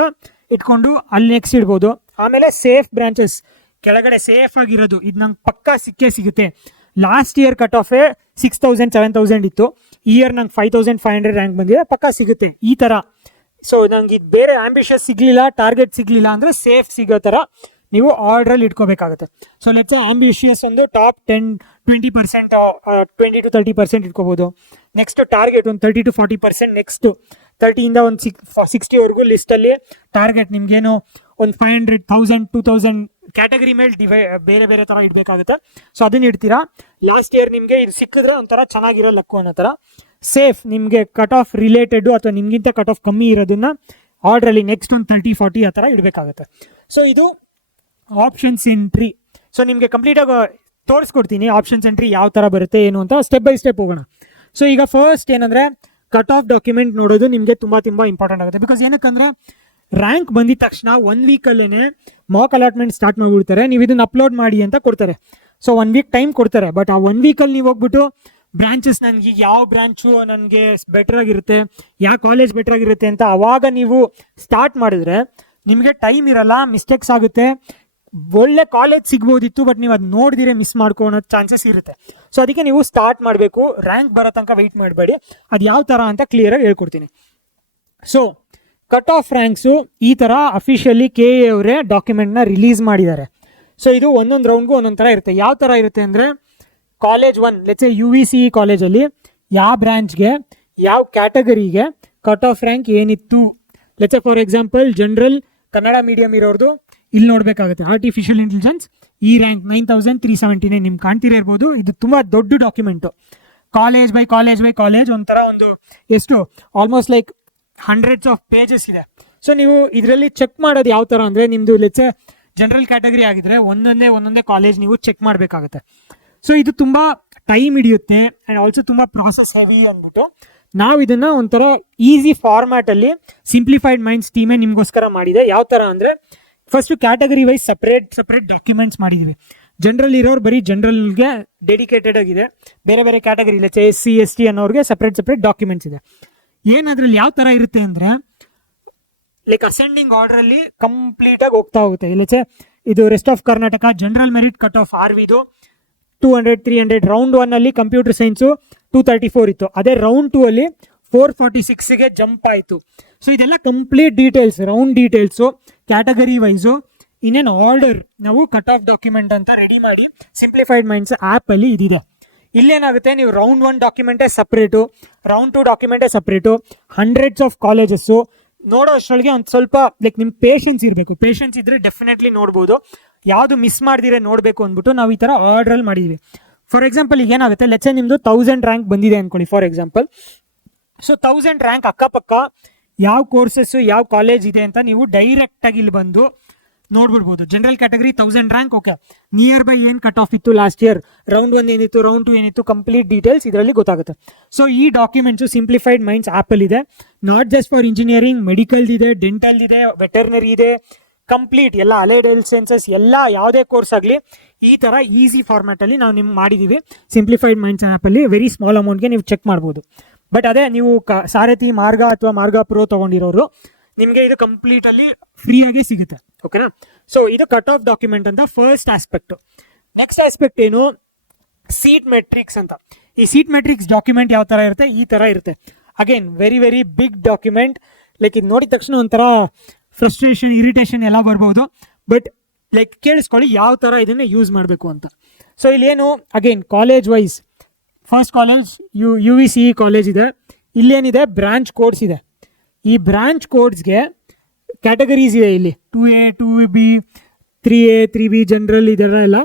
ಇಟ್ಕೊಂಡು ಅಲ್ಲಿ ನೆಕ್ಸ್ಟ್ ಇಡ್ಬೋದು. ಆಮೇಲೆ ಸೇಫ್ ಬ್ರಾಂಚಸ್ ಕೆಳಗಡೆ ಸೇಫ್ ಆಗಿರೋದು ಇದು ನಂಗೆ ಪಕ್ಕಾ ಸಿಗುತ್ತೆ. ಲಾಸ್ಟ್ ಇಯರ್ ಕಟ್ ಆಫೇ 6000 7000 ಇತ್ತು, ಈ ಇಯರ್ ನಂಗೆ 5500 ರ್ಯಾಂಕ್ ಬಂದಿದೆ, ಪಕ್ಕಾ ಸಿಗುತ್ತೆ ಈ ಥರ. ಸೊ ನಂಗೆ ಇದು ಬೇರೆ ಆಂಬಿಷಿಯಸ್ ಸಿಗಲಿಲ್ಲ, ಟಾರ್ಗೆಟ್ ಸಿಗಲಿಲ್ಲ ಅಂದರೆ ಸೇಫ್ ಸಿಗೋ ಥರ ನೀವು ಆರ್ಡ್ರಲ್ಲಿ ಇಟ್ಕೋಬೇಕಾಗುತ್ತೆ. ಸೊ ಲೆಟ್ಸ್ ಆಂಬಿಷಿಯಸ್ ಒಂದು ಟಾಪ್ 10-20% 20 to 30% ಇಟ್ಕೋಬೋದು. ನೆಕ್ಸ್ಟ್ ಟಾರ್ಗೆಟ್ ಒಂದು 30-40%, ನೆಕ್ಸ್ಟ್ 30ಇಂದ ಒಂದು 60ವರೆಗೂ ಲಿಸ್ಟಲ್ಲಿ ಟಾರ್ಗೆಟ್ ನಿಮ್ಗೇನು ಒಂದು 500, 1000, 2000 ಕ್ಯಾಟಗರಿ ಮೇಲೆ ಬೇರೆ ಬೇರೆ ಥರ ಇಡಬೇಕಾಗುತ್ತೆ. ಸೊ ಅದನ್ನ ಇಡ್ತೀರಾ. ಲಾಸ್ಟ್ ಇಯರ್ ನಿಮಗೆ ಇದು ಸಿಕ್ಕಿದ್ರೆ ಒಂಥರ ಚೆನ್ನಾಗಿರೋ ಲಕ್ಕು ಅನ್ನೋ ಥರ. ಸೇಫ್ ನಿಮಗೆ ಕಟ್ ಆಫ್ ರಿಲೇಟೆಡ್ ಅಥವಾ ನಿಮಗಿಂತ ಕಟ್ ಆಫ್ ಕಮ್ಮಿ ಇರೋದನ್ನ ಆರ್ಡ್ರಲ್ಲಿ ನೆಕ್ಸ್ಟ್ ಒಂದು 30-40 ಆ ಥರ ಇಡಬೇಕಾಗುತ್ತೆ. ಸೊ ಇದು ಆಪ್ಷನ್ಸ್ ಎಂಟ್ರಿ. ಸೊ ನಿಮಗೆ ಕಂಪ್ಲೀಟಾಗಿ ತೋರಿಸ್ಕೊಡ್ತೀನಿ ಆಪ್ಷನ್ಸ್ ಎಂಟ್ರಿ ಯಾವ ಥರ ಬರುತ್ತೆ ಏನು ಅಂತ, ಸ್ಟೆಪ್ ಬೈ ಸ್ಟೆಪ್ ಹೋಗೋಣ. ಸೊ ಈಗ ಫಸ್ಟ್ ಏನಂದರೆ ಕಟ್ ಆಫ್ ಡಾಕ್ಯುಮೆಂಟ್ ನೋಡೋದು ನಿಮಗೆ ತುಂಬ ಇಂಪಾರ್ಟೆಂಟ್ ಆಗುತ್ತೆ. ಬಿಕಾಸ್ ಏನಕ್ಕಂದ್ರೆ ರ್ಯಾಂಕ್ ಬಂದಿದ ತಕ್ಷಣ 1 ವೀಕಲ್ಲೇ ಮಾಕ್ ಅಲಾಟ್ಮೆಂಟ್ ಸ್ಟಾರ್ಟ್ ಮಾಡಿಬಿಡ್ತಾರೆ. ನೀವು ಇದನ್ನ ಅಪ್ಲೋಡ್ ಮಾಡಿ ಅಂತ ಕೊಡ್ತಾರೆ. ಸೊ 1 ವೀಕ್ ಟೈಮ್ ಕೊಡ್ತಾರೆ. ಬಟ್ ಆ 1 ವೀಕಲ್ಲಿ ನೀವು ಹೋಗ್ಬಿಟ್ಟು ಬ್ರಾಂಚಸ್ ನನಗೆ ಯಾವ ಬ್ರಾಂಚು ನನಗೆ ಬೆಟರ್ ಆಗಿರುತ್ತೆ, ಯಾವ ಕಾಲೇಜ್ ಬೆಟರ್ ಆಗಿರುತ್ತೆ ಅಂತ ಅವಾಗ ನೀವು ಸ್ಟಾರ್ಟ್ ಮಾಡಿದ್ರೆ ನಿಮಗೆ ಟೈಮ್ ಇರಲ್ಲ, ಮಿಸ್ಟೇಕ್ಸ್ ಆಗುತ್ತೆ. ಒಳ್ಳೆ ಕಾಲೇಜ್ ಸಿಗ್ಬೋದಿತ್ತು, ಬಟ್ ನೀವು ಅದು ನೋಡಿದಿರೆ ಮಿಸ್ ಮಾಡ್ಕೊಳ್ಳೋ ಚಾನ್ಸಸ್ ಇರುತ್ತೆ. ಸೊ ಅದಕ್ಕೆ ನೀವು ಸ್ಟಾರ್ಟ್ ಮಾಡಬೇಕು. ರ್ಯಾಂಕ್ ಬರೋ ತನಕ ವೆಯ್ಟ್ ಮಾಡಬೇಡಿ. ಅದು ಯಾವ ಥರ ಅಂತ ಕ್ಲಿಯರಾಗಿ ಹೇಳ್ಕೊಡ್ತೀನಿ. ಸೊ ಕಟ್ ಆಫ್ ರ್ಯಾಂಕ್ಸು ಈ ಥರ ಅಫಿಷಿಯಲಿ KA ಅವರೇ ಡಾಕ್ಯುಮೆಂಟ್ನ ರಿಲೀಸ್ ಮಾಡಿದ್ದಾರೆ. ಸೊ ಇದು ಒಂದೊಂದು ರೌಂಡ್ಗೂ ಒಂದೊಂದು ಥರ ಇರುತ್ತೆ. ಯಾವ ಥರ ಇರುತ್ತೆ ಅಂದರೆ ಕಾಲೇಜ್ 1 ಲೆಟ್ಸ್ UVCE ಕಾಲೇಜಲ್ಲಿ ಯಾವ ಬ್ರಾಂಚ್ಗೆ ಯಾವ ಕ್ಯಾಟಗರಿಗೆ ಕಟ್ ಆಫ್ ರ್ಯಾಂಕ್ ಏನಿತ್ತು. Let's for example general Kannada medium ಇರೋರ್ದು ಇಲ್ಲಿ ನೋಡಬೇಕಾಗುತ್ತೆ. ಆರ್ಟಿಫಿಷಿಯಲ್ ಇಂಟೆಲಿಜೆನ್ಸ್ ಈ ರ್ಯಾಂಕ್ 9379 ನಿಮ್ಗೆ ಕಾಣ್ತಿರೇ ಇರ್ಬೋದು. ಇದು ತುಂಬ ದೊಡ್ಡ ಡಾಕ್ಯುಮೆಂಟು. ಕಾಲೇಜ್ ಬೈ ಕಾಲೇಜ್ ಒಂಥರ ಒಂದು ಎಷ್ಟು almost like hundreds of pages ಇದೆ. ಸೊ ನೀವು ಇದರಲ್ಲಿ ಚೆಕ್ ಮಾಡೋದು ಯಾವ ಥರ ಅಂದರೆ ನಿಮ್ಮದು ಲೆಟ್ಸ್ ಜನರಲ್ ಕ್ಯಾಟಗರಿ ಆಗಿದ್ರೆ ಒಂದೊಂದೇ ಕಾಲೇಜ್ ನೀವು ಚೆಕ್ ಮಾಡಬೇಕಾಗುತ್ತೆ. ಸೊ ಇದು ತುಂಬ ಟೈಮ್ ಹಿಡಿಯುತ್ತೆ ಆ್ಯಂಡ್ ಆಲ್ಸೋ ತುಂಬ ಪ್ರಾಸೆಸ್ ಹೆವಿ ಅಂದ್ಬಿಟ್ಟು ನಾವು ಇದನ್ನು ಒಂಥರ ಈಸಿ ಫಾರ್ಮ್ಯಾಟಲ್ಲಿ ಸಿಂಪ್ಲಿಫೈಡ್ ಮೈಂಡ್ಸ್ ಟೀಮೇ ನಿಮಗೋಸ್ಕರ ಮಾಡಿದೆ. ಯಾವ ಥರ ಅಂದರೆ first category wise separate documents ಮಾಡಿದ್ದೀವಿ. ಜನರಲ್ ಇರೋರು ಬರೀ ಜನರಲ್ಗೆ ಡೆಡಿಕೇಟೆಡ್ ಆಗಿದೆ. ಬೇರೆ ಕ್ಯಾಟಗರಿ ಇಲ್ಲ, SC ST ಅನ್ನೋರಿಗೆ ಸಪ್ರೇಟ್ ಡಾಕ್ಯುಮೆಂಟ್ಸ್ ಇದೆ. ಏನದ್ರಲ್ಲಿ ಯಾವ ಥರ ಇರುತ್ತೆ ಅಂದರೆ ಲೈಕ್ ಅಸೆಂಡಿಂಗ್ ಆರ್ಡ್ರಲ್ಲಿ ಕಂಪ್ಲೀಟಾಗಿ ಹೋಗ್ತಾ ಹೋಗುತ್ತೆ. ಇಲ್ಲಚೆ ಇದು rest of Karnataka general merit cut off RVದು 200, 300. ರೌಂಡ್ 1 ಅಲ್ಲಿ ಕಂಪ್ಯೂಟರ್ ಸೈನ್ಸು 234 ಇತ್ತು. ಅದೇ ರೌಂಡ್ 2 ಅಲ್ಲಿ 446ಗೆ ಜಂಪ್ ಆಯಿತು. ಸೊ ಇದೆಲ್ಲ complete details, round details, category wise ಇನ್ನೇನು ಆರ್ಡರ್ ನಾವು ಕಟ್ ಆಫ್ ಡಾಕ್ಯುಮೆಂಟ್ ಅಂತ ರೆಡಿ ಮಾಡಿ ಸಿಂಪ್ಲಿಫೈಡ್ ಮೈಂಡ್ಸ್ ಆ್ಯಪಲ್ಲಿ ಇದಿದೆ. ಇಲ್ಲೇನಾಗುತ್ತೆ, ನೀವು ರೌಂಡ್ 1 ಡಾಕ್ಯುಮೆಂಟೇ ಸಪ್ರೇಟು, ರೌಂಡ್ 2 ಡಾಕ್ಯುಮೆಂಟೇ ಸಪ್ರೇಟು, ಹಂಡ್ರೆಡ್ಸ್ ಆಫ್ ಕಾಲೇಜಸ್ಸು ನೋಡೋ ಅಷ್ಟರೊಳಗೆ ಒಂದು ಸ್ವಲ್ಪ ಲೈಕ್ ನಿಮ್ಮ ಪೇಷನ್ಸ್ ಇರಬೇಕು. ಪೇಷನ್ಸ್ ಇದ್ರೆ ಡೆಫಿನೆಟ್ಲಿ ನೋಡ್ಬೋದು. ಯಾವುದು ಮಿಸ್ ಮಾಡ್ದಿರೆ ನೋಡಬೇಕು ಅಂದ್ಬಿಟ್ಟು ನಾವು ಈ ಥರ ಆರ್ಡ್ರಲ್ಲಿ ಮಾಡಿದ್ವಿ. ಫಾರ್ ಎಕ್ಸಾಂಪಲ್ ಈಗ ಏನಾಗುತ್ತೆ, ಲೆಟ್ಸ್ ನಿಮ್ಮದು 1000 ರ್ಯಾಂಕ್ ಬಂದಿದೆ ಅಂದ್ಕೊಳ್ಳಿ ಫಾರ್ ಎಕ್ಸಾಂಪಲ್. ಸೊ 1000 ರ್ಯಾಂಕ್ ಅಕ್ಕಪಕ್ಕ ಯಾವ ಕೋರ್ಸಸ್ಸು ಯಾವ ಕಾಲೇಜ್ ಇದೆ ಅಂತ ನೀವು ಡೈರೆಕ್ಟಾಗಿ ಇಲ್ಲಿ ಬಂದು ನೋಡ್ಬಿಡ್ಬೋದು. General category 1000 rank, okay, nearby ಏನು ಕಟ್ ಆಫ್ ಇತ್ತು ಲಾಸ್ಟ್ ಇಯರ್, ರೌಂಡ್ 1 ಏನಿತ್ತು, ರೌಂಡ್ 2 ಏನಿತ್ತು, ಕಂಪ್ಲೀಟ್ ಡೀಟೇಲ್ಸ್ ಇದರಲ್ಲಿ ಗೊತ್ತಾಗುತ್ತೆ. ಸೊ ಈ ಡಾಕ್ಯುಮೆಂಟ್ಸು ಸಿಂಪ್ಲಿಫೈಡ್ ಮೈಂಡ್ಸ್ ಆ್ಯಪಲ್ಲಿ ಇದೆ. ನಾಟ್ ಜಸ್ಟ್ ಫಾರ್ ಇಂಜಿನಿಯರಿಂಗ್, ಮೆಡಿಕಲ್ದಿದೆ, ಡೆಂಟಲ್ದಿದೆ, ವೆಟರ್ನರಿ ಇದೆ, ಕಂಪ್ಲೀಟ್ ಎಲ್ಲ ಅಲೈಡ್ ಹೆಲ್ತ್ ಸೈನ್ಸಸ್ ಎಲ್ಲ ಯಾವುದೇ ಕೋರ್ಸ್ ಆಗಲಿ ಈ ಥರ ಈಸಿ ಫಾರ್ಮ್ಯಾಟಲ್ಲಿ ನಾವು ನಿಮ್ಗೆ ಮಾಡಿದ್ದೀವಿ. ಸಿಂಪ್ಲಿಫೈಡ್ ಮೈಂಡ್ಸ್ ಆ್ಯಪಲ್ಲಿ ವೆರಿ ಸ್ಮಾಲ್ ಅಮೌಂಟ್ಗೆ ನೀವು ಚೆಕ್ ಮಾಡ್ಬೋದು. ಬಟ್ ಅದೇ ನೀವು ಸಾರಥಿ ಮಾರ್ಗ ಅಥವಾ ಮಾರ್ಗ ಪ್ರೋ ತೊಗೊಂಡಿರೋರು ನಿಮಗೆ ಇದು ಕಂಪ್ಲೀಟಲ್ಲಿ ಫ್ರೀಯಾಗಿ ಸಿಗುತ್ತೆ. ಓಕೆನಾ? ಸೊ ಇದು ಕಟ್ ಆಫ್ ಡಾಕ್ಯುಮೆಂಟ್ ಅಂತ ಫಸ್ಟ್ ಆಸ್ಪೆಕ್ಟು. ನೆಕ್ಸ್ಟ್ ಆಸ್ಪೆಕ್ಟ್ ಏನು, ಸೀಟ್ ಮೆಟ್ರಿಕ್ಸ್ ಅಂತ. ಈ ಸೀಟ್ ಮೆಟ್ರಿಕ್ಸ್ ಡಾಕ್ಯುಮೆಂಟ್ ಯಾವ ಥರ ಇರುತ್ತೆ, ಈ ಥರ ಇರುತ್ತೆ. Again very big document. Like ಇದು ನೋಡಿದ ತಕ್ಷಣ ಒಂಥರ ಫ್ರಸ್ಟ್ರೇಷನ್, ಇರಿಟೇಷನ್ ಎಲ್ಲ ಬರ್ಬೋದು. ಬಟ್ ಲೈಕ್ ಕೇಳಿಸ್ಕೊಳ್ಳಿ ಯಾವ ಥರ ಇದನ್ನು ಯೂಸ್ ಮಾಡಬೇಕು ಅಂತ. ಸೊ ಇಲ್ಲೇನು again college wise first college UVCE college ಇದೆ. ಇಲ್ಲೇನಿದೆ ಬ್ರಾಂಚ್ ಕೋಡ್ಸ್ ಇದೆ. ಈ ಬ್ರಾಂಚ್ ಕೋಡ್ಸ್ಗೆ ಕ್ಯಾಟಗರೀಸ್ ಇದೆ. ಇಲ್ಲಿ 2A 2B 3A 3B general ಇದೆಲ್ಲ ಎಲ್ಲ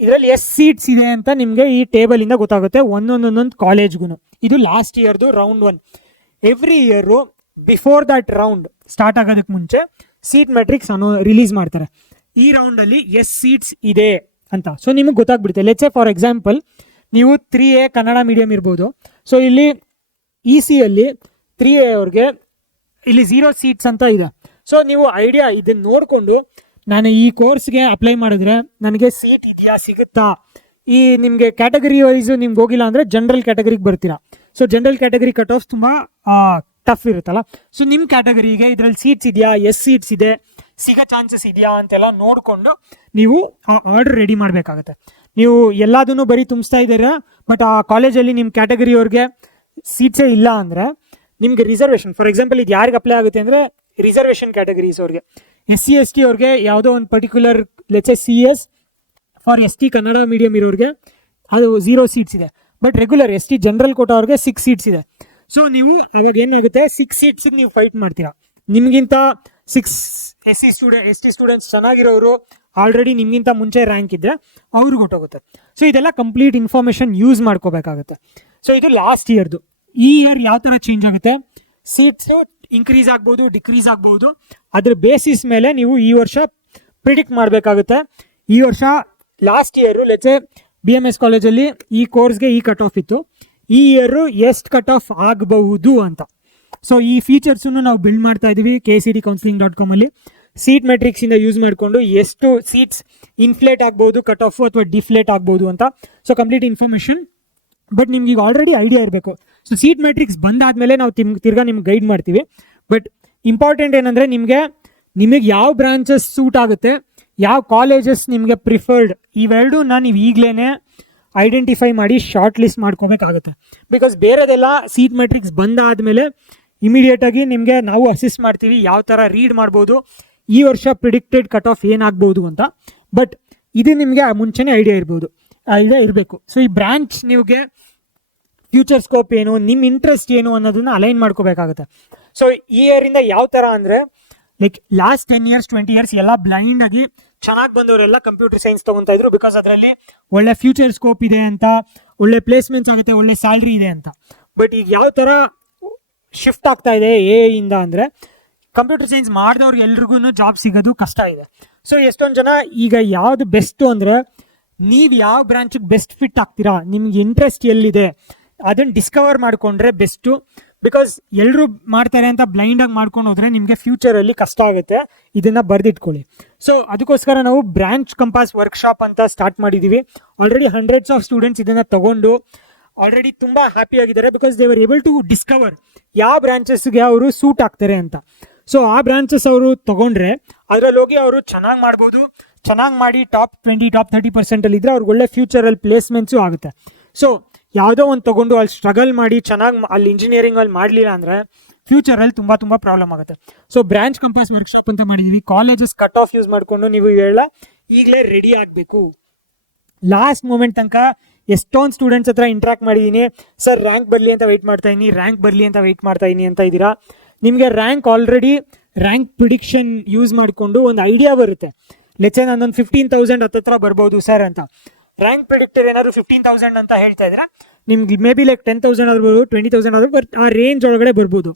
ಇದರಲ್ಲಿ ಎಷ್ಟು ಸೀಟ್ಸ್ ಇದೆ ಅಂತ ನಿಮಗೆ ಈ ಟೇಬಲಿಂದ ಗೊತ್ತಾಗುತ್ತೆ ಒಂದೊಂದು ಕಾಲೇಜ್ಗೂ. ಇದು ಲಾಸ್ಟ್ ಇಯರ್ದು round 1. Every year before that round start ಆಗೋದಕ್ಕೆ ಮುಂಚೆ ಸೀಟ್ ಮೆಟ್ರಿಕ್ಸ್ ರಿಲೀಸ್ ಮಾಡ್ತಾರೆ. ಈ ರೌಂಡಲ್ಲಿ ಎಷ್ಟು ಸೀಟ್ಸ್ ಇದೆ ಅಂತ ಸೊ ನಿಮಗೆ ಗೊತ್ತಾಗ್ಬಿಡುತ್ತೆ. ಲೆಟ್ಸ್ ಫಾರ್ ಎಕ್ಸಾಂಪಲ್ ನೀವು 3A ಕನ್ನಡ ಮೀಡಿಯಂ ಇರ್ಬೋದು. ಸೊ ಇಲ್ಲಿ ECಯಲ್ಲಿ 3A ಅವ್ರಿಗೆ ಇಲ್ಲಿ 0 ಸೀಟ್ಸ್ ಅಂತ ಇದೆ. ಸೊ ನೀವು ಐಡಿಯಾ ಇದನ್ನು ನೋಡಿಕೊಂಡು ನಾನು ಈ ಕೋರ್ಸ್ಗೆ ಅಪ್ಲೈ ಮಾಡಿದ್ರೆ ನನಗೆ ಸೀಟ್ ಇದೆಯಾ, ಸಿಗುತ್ತಾ, ಈ ನಿಮಗೆ ಕ್ಯಾಟಗರಿ ವೈಸು ನಿಮ್ಗೆ ಹೋಗಿಲ್ಲ ಅಂದರೆ ಜನರಲ್ ಕ್ಯಾಟಗರಿಗೆ ಬರ್ತೀರಾ. So general category cut off ತುಂಬ ಟಫ್ ಇರುತ್ತಲ್ಲ. ಸೊ ನಿಮ್ಮ ಕ್ಯಾಟಗರಿಗೆ ಇದರಲ್ಲಿ ಸೀಟ್ಸ್ ಇದೆಯಾ, ಎಷ್ಟು ಸೀಟ್ಸ್ ಇದೆ, ಸಿಗೋ ಚಾನ್ಸಸ್ ಇದೆಯಾ ಅಂತೆಲ್ಲ ನೋಡಿಕೊಂಡು ನೀವು ಆ ಆರ್ಡರ್ ರೆಡಿ ಮಾಡಬೇಕಾಗತ್ತೆ. ನೀವು ಎಲ್ಲದನ್ನು ಬರೀ ತುಂಬಿಸ್ತಾ ಇದ್ದೀರಾ, ಬಟ್ ಆ ಕಾಲೇಜಲ್ಲಿ ನಿಮ್ಮ ಕ್ಯಾಟಗರಿಯವ್ರಿಗೆ ಸೀಟ್ಸೇ ಇಲ್ಲ ಅಂದರೆ ನಿಮಗೆ ರಿಸರ್ವೇಷನ್, ಫಾರ್ ಎಕ್ಸಾಂಪಲ್ ಇದು ಯಾರಿಗೆ ಅಪ್ಲೈ ಆಗುತ್ತೆ ಅಂದರೆ ರಿಸರ್ವೇಷನ್ ಕ್ಯಾಟಗರೀಸ್ ಅವ್ರಿಗೆ, SC ST ಅವ್ರಿಗೆ ಯಾವುದೋ ಒಂದು particular let's CS for ST Kannada medium ಇರೋರಿಗೆ ಅದು 0 ಸೀಟ್ಸ್ ಇದೆ. But regular ST general quota ಅವ್ರಿಗೆ 6 ಸೀಟ್ಸ್ ಇದೆ. ಸೊ ನೀವು ಅವಾಗ ಏನಾಗುತ್ತೆ 6 ಸೀಟ್ಸಿಗೆ ನೀವು ಫೈಟ್ ಮಾಡ್ತೀರಾ. ನಿಮಗಿಂತ 6 ST ಸ್ಟೂಡೆಂಟ್ಸ್ ಚೆನ್ನಾಗಿರೋರು ಆಲ್ರೆಡಿ ನಿಮಗಿಂತ ಮುಂಚೆ ರ್ಯಾಂಕ್ ಇದ್ದರೆ ಅವ್ರಿಗೆ ಹೊಟ್ಟೋಗುತ್ತೆ. ಸೊ ಇದೆಲ್ಲ ಕಂಪ್ಲೀಟ್ ಇನ್ಫಾರ್ಮೇಷನ್ ಯೂಸ್ ಮಾಡ್ಕೋಬೇಕಾಗುತ್ತೆ. ಸೊ ಇದು ಲಾಸ್ಟ್ ಇಯರ್ದು. ಈ ಇಯರ್ ಯಾವ ಥರ ಚೇಂಜ್ ಆಗುತ್ತೆ, ಸೀಟ್ಸು ಇನ್ಕ್ರೀಸ್ ಆಗ್ಬೋದು, ಡಿಕ್ರೀಸ್ ಆಗ್ಬೋದು. ಅದ್ರ ಬೇಸಿಸ್ ಮೇಲೆ ನೀವು ಈ ವರ್ಷ ಪ್ರಿಡಿಕ್ಟ್ ಮಾಡಬೇಕಾಗುತ್ತೆ. ಈ ವರ್ಷ ಲಾಸ್ಟ್ ಇಯರು ಲೆಟ್ಸೆ BMS ಕಾಲೇಜಲ್ಲಿ ಈ ಕೋರ್ಸ್ಗೆ ಈ ಕಟ್ ಆಫ್ ಇತ್ತು, ಈ ಇಯರು ಎಷ್ಟು ಕಟ್ ಆಫ್ ಆಗಬಹುದು ಅಂತ. ಸೊ ಈ ಫೀಚರ್ಸನ್ನು ನಾವು ಬಿಲ್ಡ್ ಮಾಡ್ತಾ ಇದ್ದೀವಿ kcdcounseling.com ಅಲ್ಲಿ. ಸೀಟ್ ಮೆಟ್ರಿಕ್ಸಿಂದ ಯೂಸ್ ಮಾಡಿಕೊಂಡು ಎಷ್ಟು ಸೀಟ್ಸ್ ಇನ್ಫ್ಲೇಟ್ ಆಗ್ಬೋದು ಕಟ್ ಆಫು ಅಥವಾ ಡಿಫ್ಲೇಟ್ ಆಗ್ಬೋದು ಅಂತ. So complete information. ಬಟ್ ನಿಮ್ಗೆ ಈಗ ಆಲ್ರೆಡಿ ಐಡಿಯಾ ಇರಬೇಕು. ಸೊ ಸೀಟ್ ಮೆಟ್ರಿಕ್ಸ್ ಬಂದಾದಮೇಲೆ ನಾವು ತಿರ್ಗಾ ನಿಮ್ಗೆ ಗೈಡ್ ಮಾಡ್ತೀವಿ. ಬಟ್ ಇಂಪಾರ್ಟೆಂಟ್ ಏನಂದರೆ ನಿಮಗೆ ಯಾವ ಬ್ರಾಂಚಸ್ ಸೂಟ್ ಆಗುತ್ತೆ, ಯಾವ ಕಾಲೇಜಸ್ ನಿಮಗೆ ಪ್ರಿಫರ್ಡ್, ಇವೆರಡೂನ ನೀವು ಈಗಲೇ ಐಡೆಂಟಿಫೈ ಮಾಡಿ ಶಾರ್ಟ್ ಲಿಸ್ಟ್ ಮಾಡ್ಕೋಬೇಕಾಗುತ್ತೆ. ಬಿಕಾಸ್ ಬೇರೆದೆಲ್ಲ ಸೀಟ್ ಮೆಟ್ರಿಕ್ಸ್ ಬಂದಾದಮೇಲೆ ಇಮಿಡಿಯೇಟಾಗಿ ನಿಮಗೆ ನಾವು ಅಸಿಸ್ಟ್ ಮಾಡ್ತೀವಿ ಯಾವ ಥರ ರೀಡ್ ಮಾಡ್ಬೋದು, ಈ ವರ್ಷ ಪ್ರಿಡಿಕ್ಟೆಡ್ ಕಟ್ ಆಫ್ ಏನಾಗ್ಬೋದು ಅಂತ. ಬಟ್ ಇದು ನಿಮಗೆ ಮುಂಚೆನೇ ಐಡಿಯಾ ಇರಬೇಕು. ಸೊ ಈ ಬ್ರಾಂಚ್ ನಿಮಗೆ ಫ್ಯೂಚರ್ ಸ್ಕೋಪ್ ಏನು, ನಿಮ್ಮ ಇಂಟ್ರೆಸ್ಟ್ ಏನು ಅನ್ನೋದನ್ನ ಅಲೈನ್ ಮಾಡ್ಕೋಬೇಕಾಗುತ್ತೆ. ಸೊ ಈ ಇಯರಿಂದ ಯಾವ ಥರ ಅಂದರೆ ಲೈಕ್ ಲಾಸ್ಟ್ 10 years 20 years ಎಲ್ಲ ಬ್ಲೈಂಡ್ ಆಗಿ ಚೆನ್ನಾಗಿ ಬಂದವರೆಲ್ಲ ಕಂಪ್ಯೂಟರ್ ಸೈನ್ಸ್ ತೊಗೊತಾ ಇದ್ರು. ಬಿಕಾಸ್ ಅದರಲ್ಲಿ ಒಳ್ಳೆ ಫ್ಯೂಚರ್ ಸ್ಕೋಪ್ ಇದೆ ಅಂತ, ಒಳ್ಳೆ ಪ್ಲೇಸ್ಮೆಂಟ್ಸ್ ಆಗುತ್ತೆ, ಒಳ್ಳೆ ಸ್ಯಾಲ್ರಿ ಇದೆ ಅಂತ. ಬಟ್ ಈಗ ಯಾವ ಥರ ಶಿಫ್ಟ್ ಆಗ್ತಾ ಇದೆ ಇಂದ ಅಂದರೆ ಕಂಪ್ಯೂಟರ್ ಸೈನ್ಸ್ ಮಾಡಿದವ್ರಿಗೆ ಎಲ್ರಿಗೂ ಜಾಬ್ ಸಿಗೋದು ಕಷ್ಟ ಇದೆ. ಸೊ ಎಷ್ಟೊಂದು ಜನ ಈಗ ಯಾವುದು ಬೆಸ್ಟು ಅಂದರೆ ನೀವು ಯಾವ ಬ್ರಾಂಚಿಗೆ ಬೆಸ್ಟ್ ಫಿಟ್ ಆಗ್ತೀರಾ, ನಿಮ್ಗೆ ಇಂಟ್ರೆಸ್ಟ್ ಎಲ್ಲಿದೆ ಅದನ್ನು ಡಿಸ್ಕವರ್ ಮಾಡಿಕೊಂಡ್ರೆ ಬೆಸ್ಟು. ಬಿಕಾಸ್ ಎಲ್ಲರೂ ಮಾಡ್ತಾರೆ ಅಂತ ಬ್ಲೈಂಡಾಗಿ ಮಾಡ್ಕೊಂಡು ಹೋದರೆ ನಿಮಗೆ ಫ್ಯೂಚರಲ್ಲಿ ಕಷ್ಟ ಆಗುತ್ತೆ. ಇದನ್ನು ಬರೆದಿಟ್ಕೊಳ್ಳಿ. ಸೊ ಅದಕ್ಕೋಸ್ಕರ ನಾವು ಬ್ರಾಂಚ್ ಕಂಪಾಸ್ ವರ್ಕ್ಶಾಪ್ ಅಂತ ಸ್ಟಾರ್ಟ್ ಮಾಡಿದ್ದೀವಿ. ಆಲ್ರೆಡಿ ಹಂಡ್ರೆಡ್ಸ್ ಆಫ್ ಸ್ಟೂಡೆಂಟ್ಸ್ ಇದನ್ನು ತಗೊಂಡು ಆಲ್ರೆಡಿ ತುಂಬ ಹ್ಯಾಪಿ ಆಗಿದ್ದಾರೆ. Because they were able to discover ಯಾವ ಬ್ರಾಂಚಸ್ಗೆ ಅವರು ಸೂಟ್ ಆಗ್ತಾರೆ ಅಂತ. ಸೊ ಆ ಬ್ರಾಂಚಸ್ ಅವರು ತೊಗೊಂಡ್ರೆ ಅದರಲ್ಲಿ ಹೋಗಿ ಅವರು ಚೆನ್ನಾಗಿ ಮಾಡ್ಬೋದು. ಚೆನ್ನಾಗಿ ಮಾಡಿ ಟಾಪ್ 20 ಟಾಪ್ 30% ಇದ್ದರೆ ಅವ್ರಿಗೆ ಒಳ್ಳೆ ಫ್ಯೂಚರಲ್ಲಿ ಪ್ಲೇಸ್ಮೆಂಟ್ಸು ಆಗುತ್ತೆ. ಸೊ ಯಾವುದೋ ಒಂದು ತೊಗೊಂಡು ಅಲ್ಲಿ ಸ್ಟ್ರಗಲ್ ಮಾಡಿ ಚೆನ್ನಾಗಿ ಅಲ್ಲಿ ಇಂಜಿನಿಯರಿಂಗಲ್ಲಿ ಮಾಡಲಿಲ್ಲ ಅಂದರೆ ಫ್ಯೂಚರಲ್ಲಿ ತುಂಬ ಪ್ರಾಬ್ಲಮ್ ಆಗುತ್ತೆ. ಸೊ ಬ್ರಾಂಚ್ ಕಂಪಾಸ್ ವರ್ಕ್ಶಾಪ್ ಅಂತ ಮಾಡಿದ್ದೀವಿ. ಕಾಲೇಜಸ್ ಕಟ್ ಆಫ್ ಯೂಸ್ ಮಾಡಿಕೊಂಡು ನೀವು ಇವೆಲ್ಲ ಈಗಲೇ ರೆಡಿ ಆಗಬೇಕು. ಲಾಸ್ಟ್ ಮೂಮೆಂಟ್ ತನಕ ಎಷ್ಟೊಂದು ಸ್ಟೂಡೆಂಟ್ಸ್ ಹತ್ರ ಇಂಟ್ರಾಕ್ಟ್ ಮಾಡಿದ್ದೀನಿ. ಸರ್ ರ್ಯಾಂಕ್ ಬರಲಿ ಅಂತ ವೆಯ್ಟ್ ಮಾಡ್ತಾ ಇದ್ದೀನಿ ಅಂತ ಇದ್ದೀರಾ. ನಿಮಗೆ ರ್ಯಾಂಕ್ ಪ್ರಿಡಿಕ್ಷನ್ ಯೂಸ್ ಮಾಡಿಕೊಂಡು ಒಂದು ಐಡಿಯಾ ಬರುತ್ತೆ. ಲೆಟ್ಸೆ ನಾನೊಂದು 15,000 ಹತ್ರ ಬರ್ಬೋದು ಸರ್ ಅಂತ. ರ್ಯಾಂಕ್ ಪ್ರಿಡಿಕ್ಟರ್ ಏನಾದ್ರು 15,000 ಅಂತ ಹೇಳ್ತಾ ಇದ್ರೆ ನಿಮ್ಗೆ ಮೇ ಬಿ ಲೈಕ್ 10,000 ಆದ್ರೂ 20,000 ಆದ್ರೂ ಆ ರೇಂಜ್ ಒಳಗಡೆ ಬರ್ಬೋದು.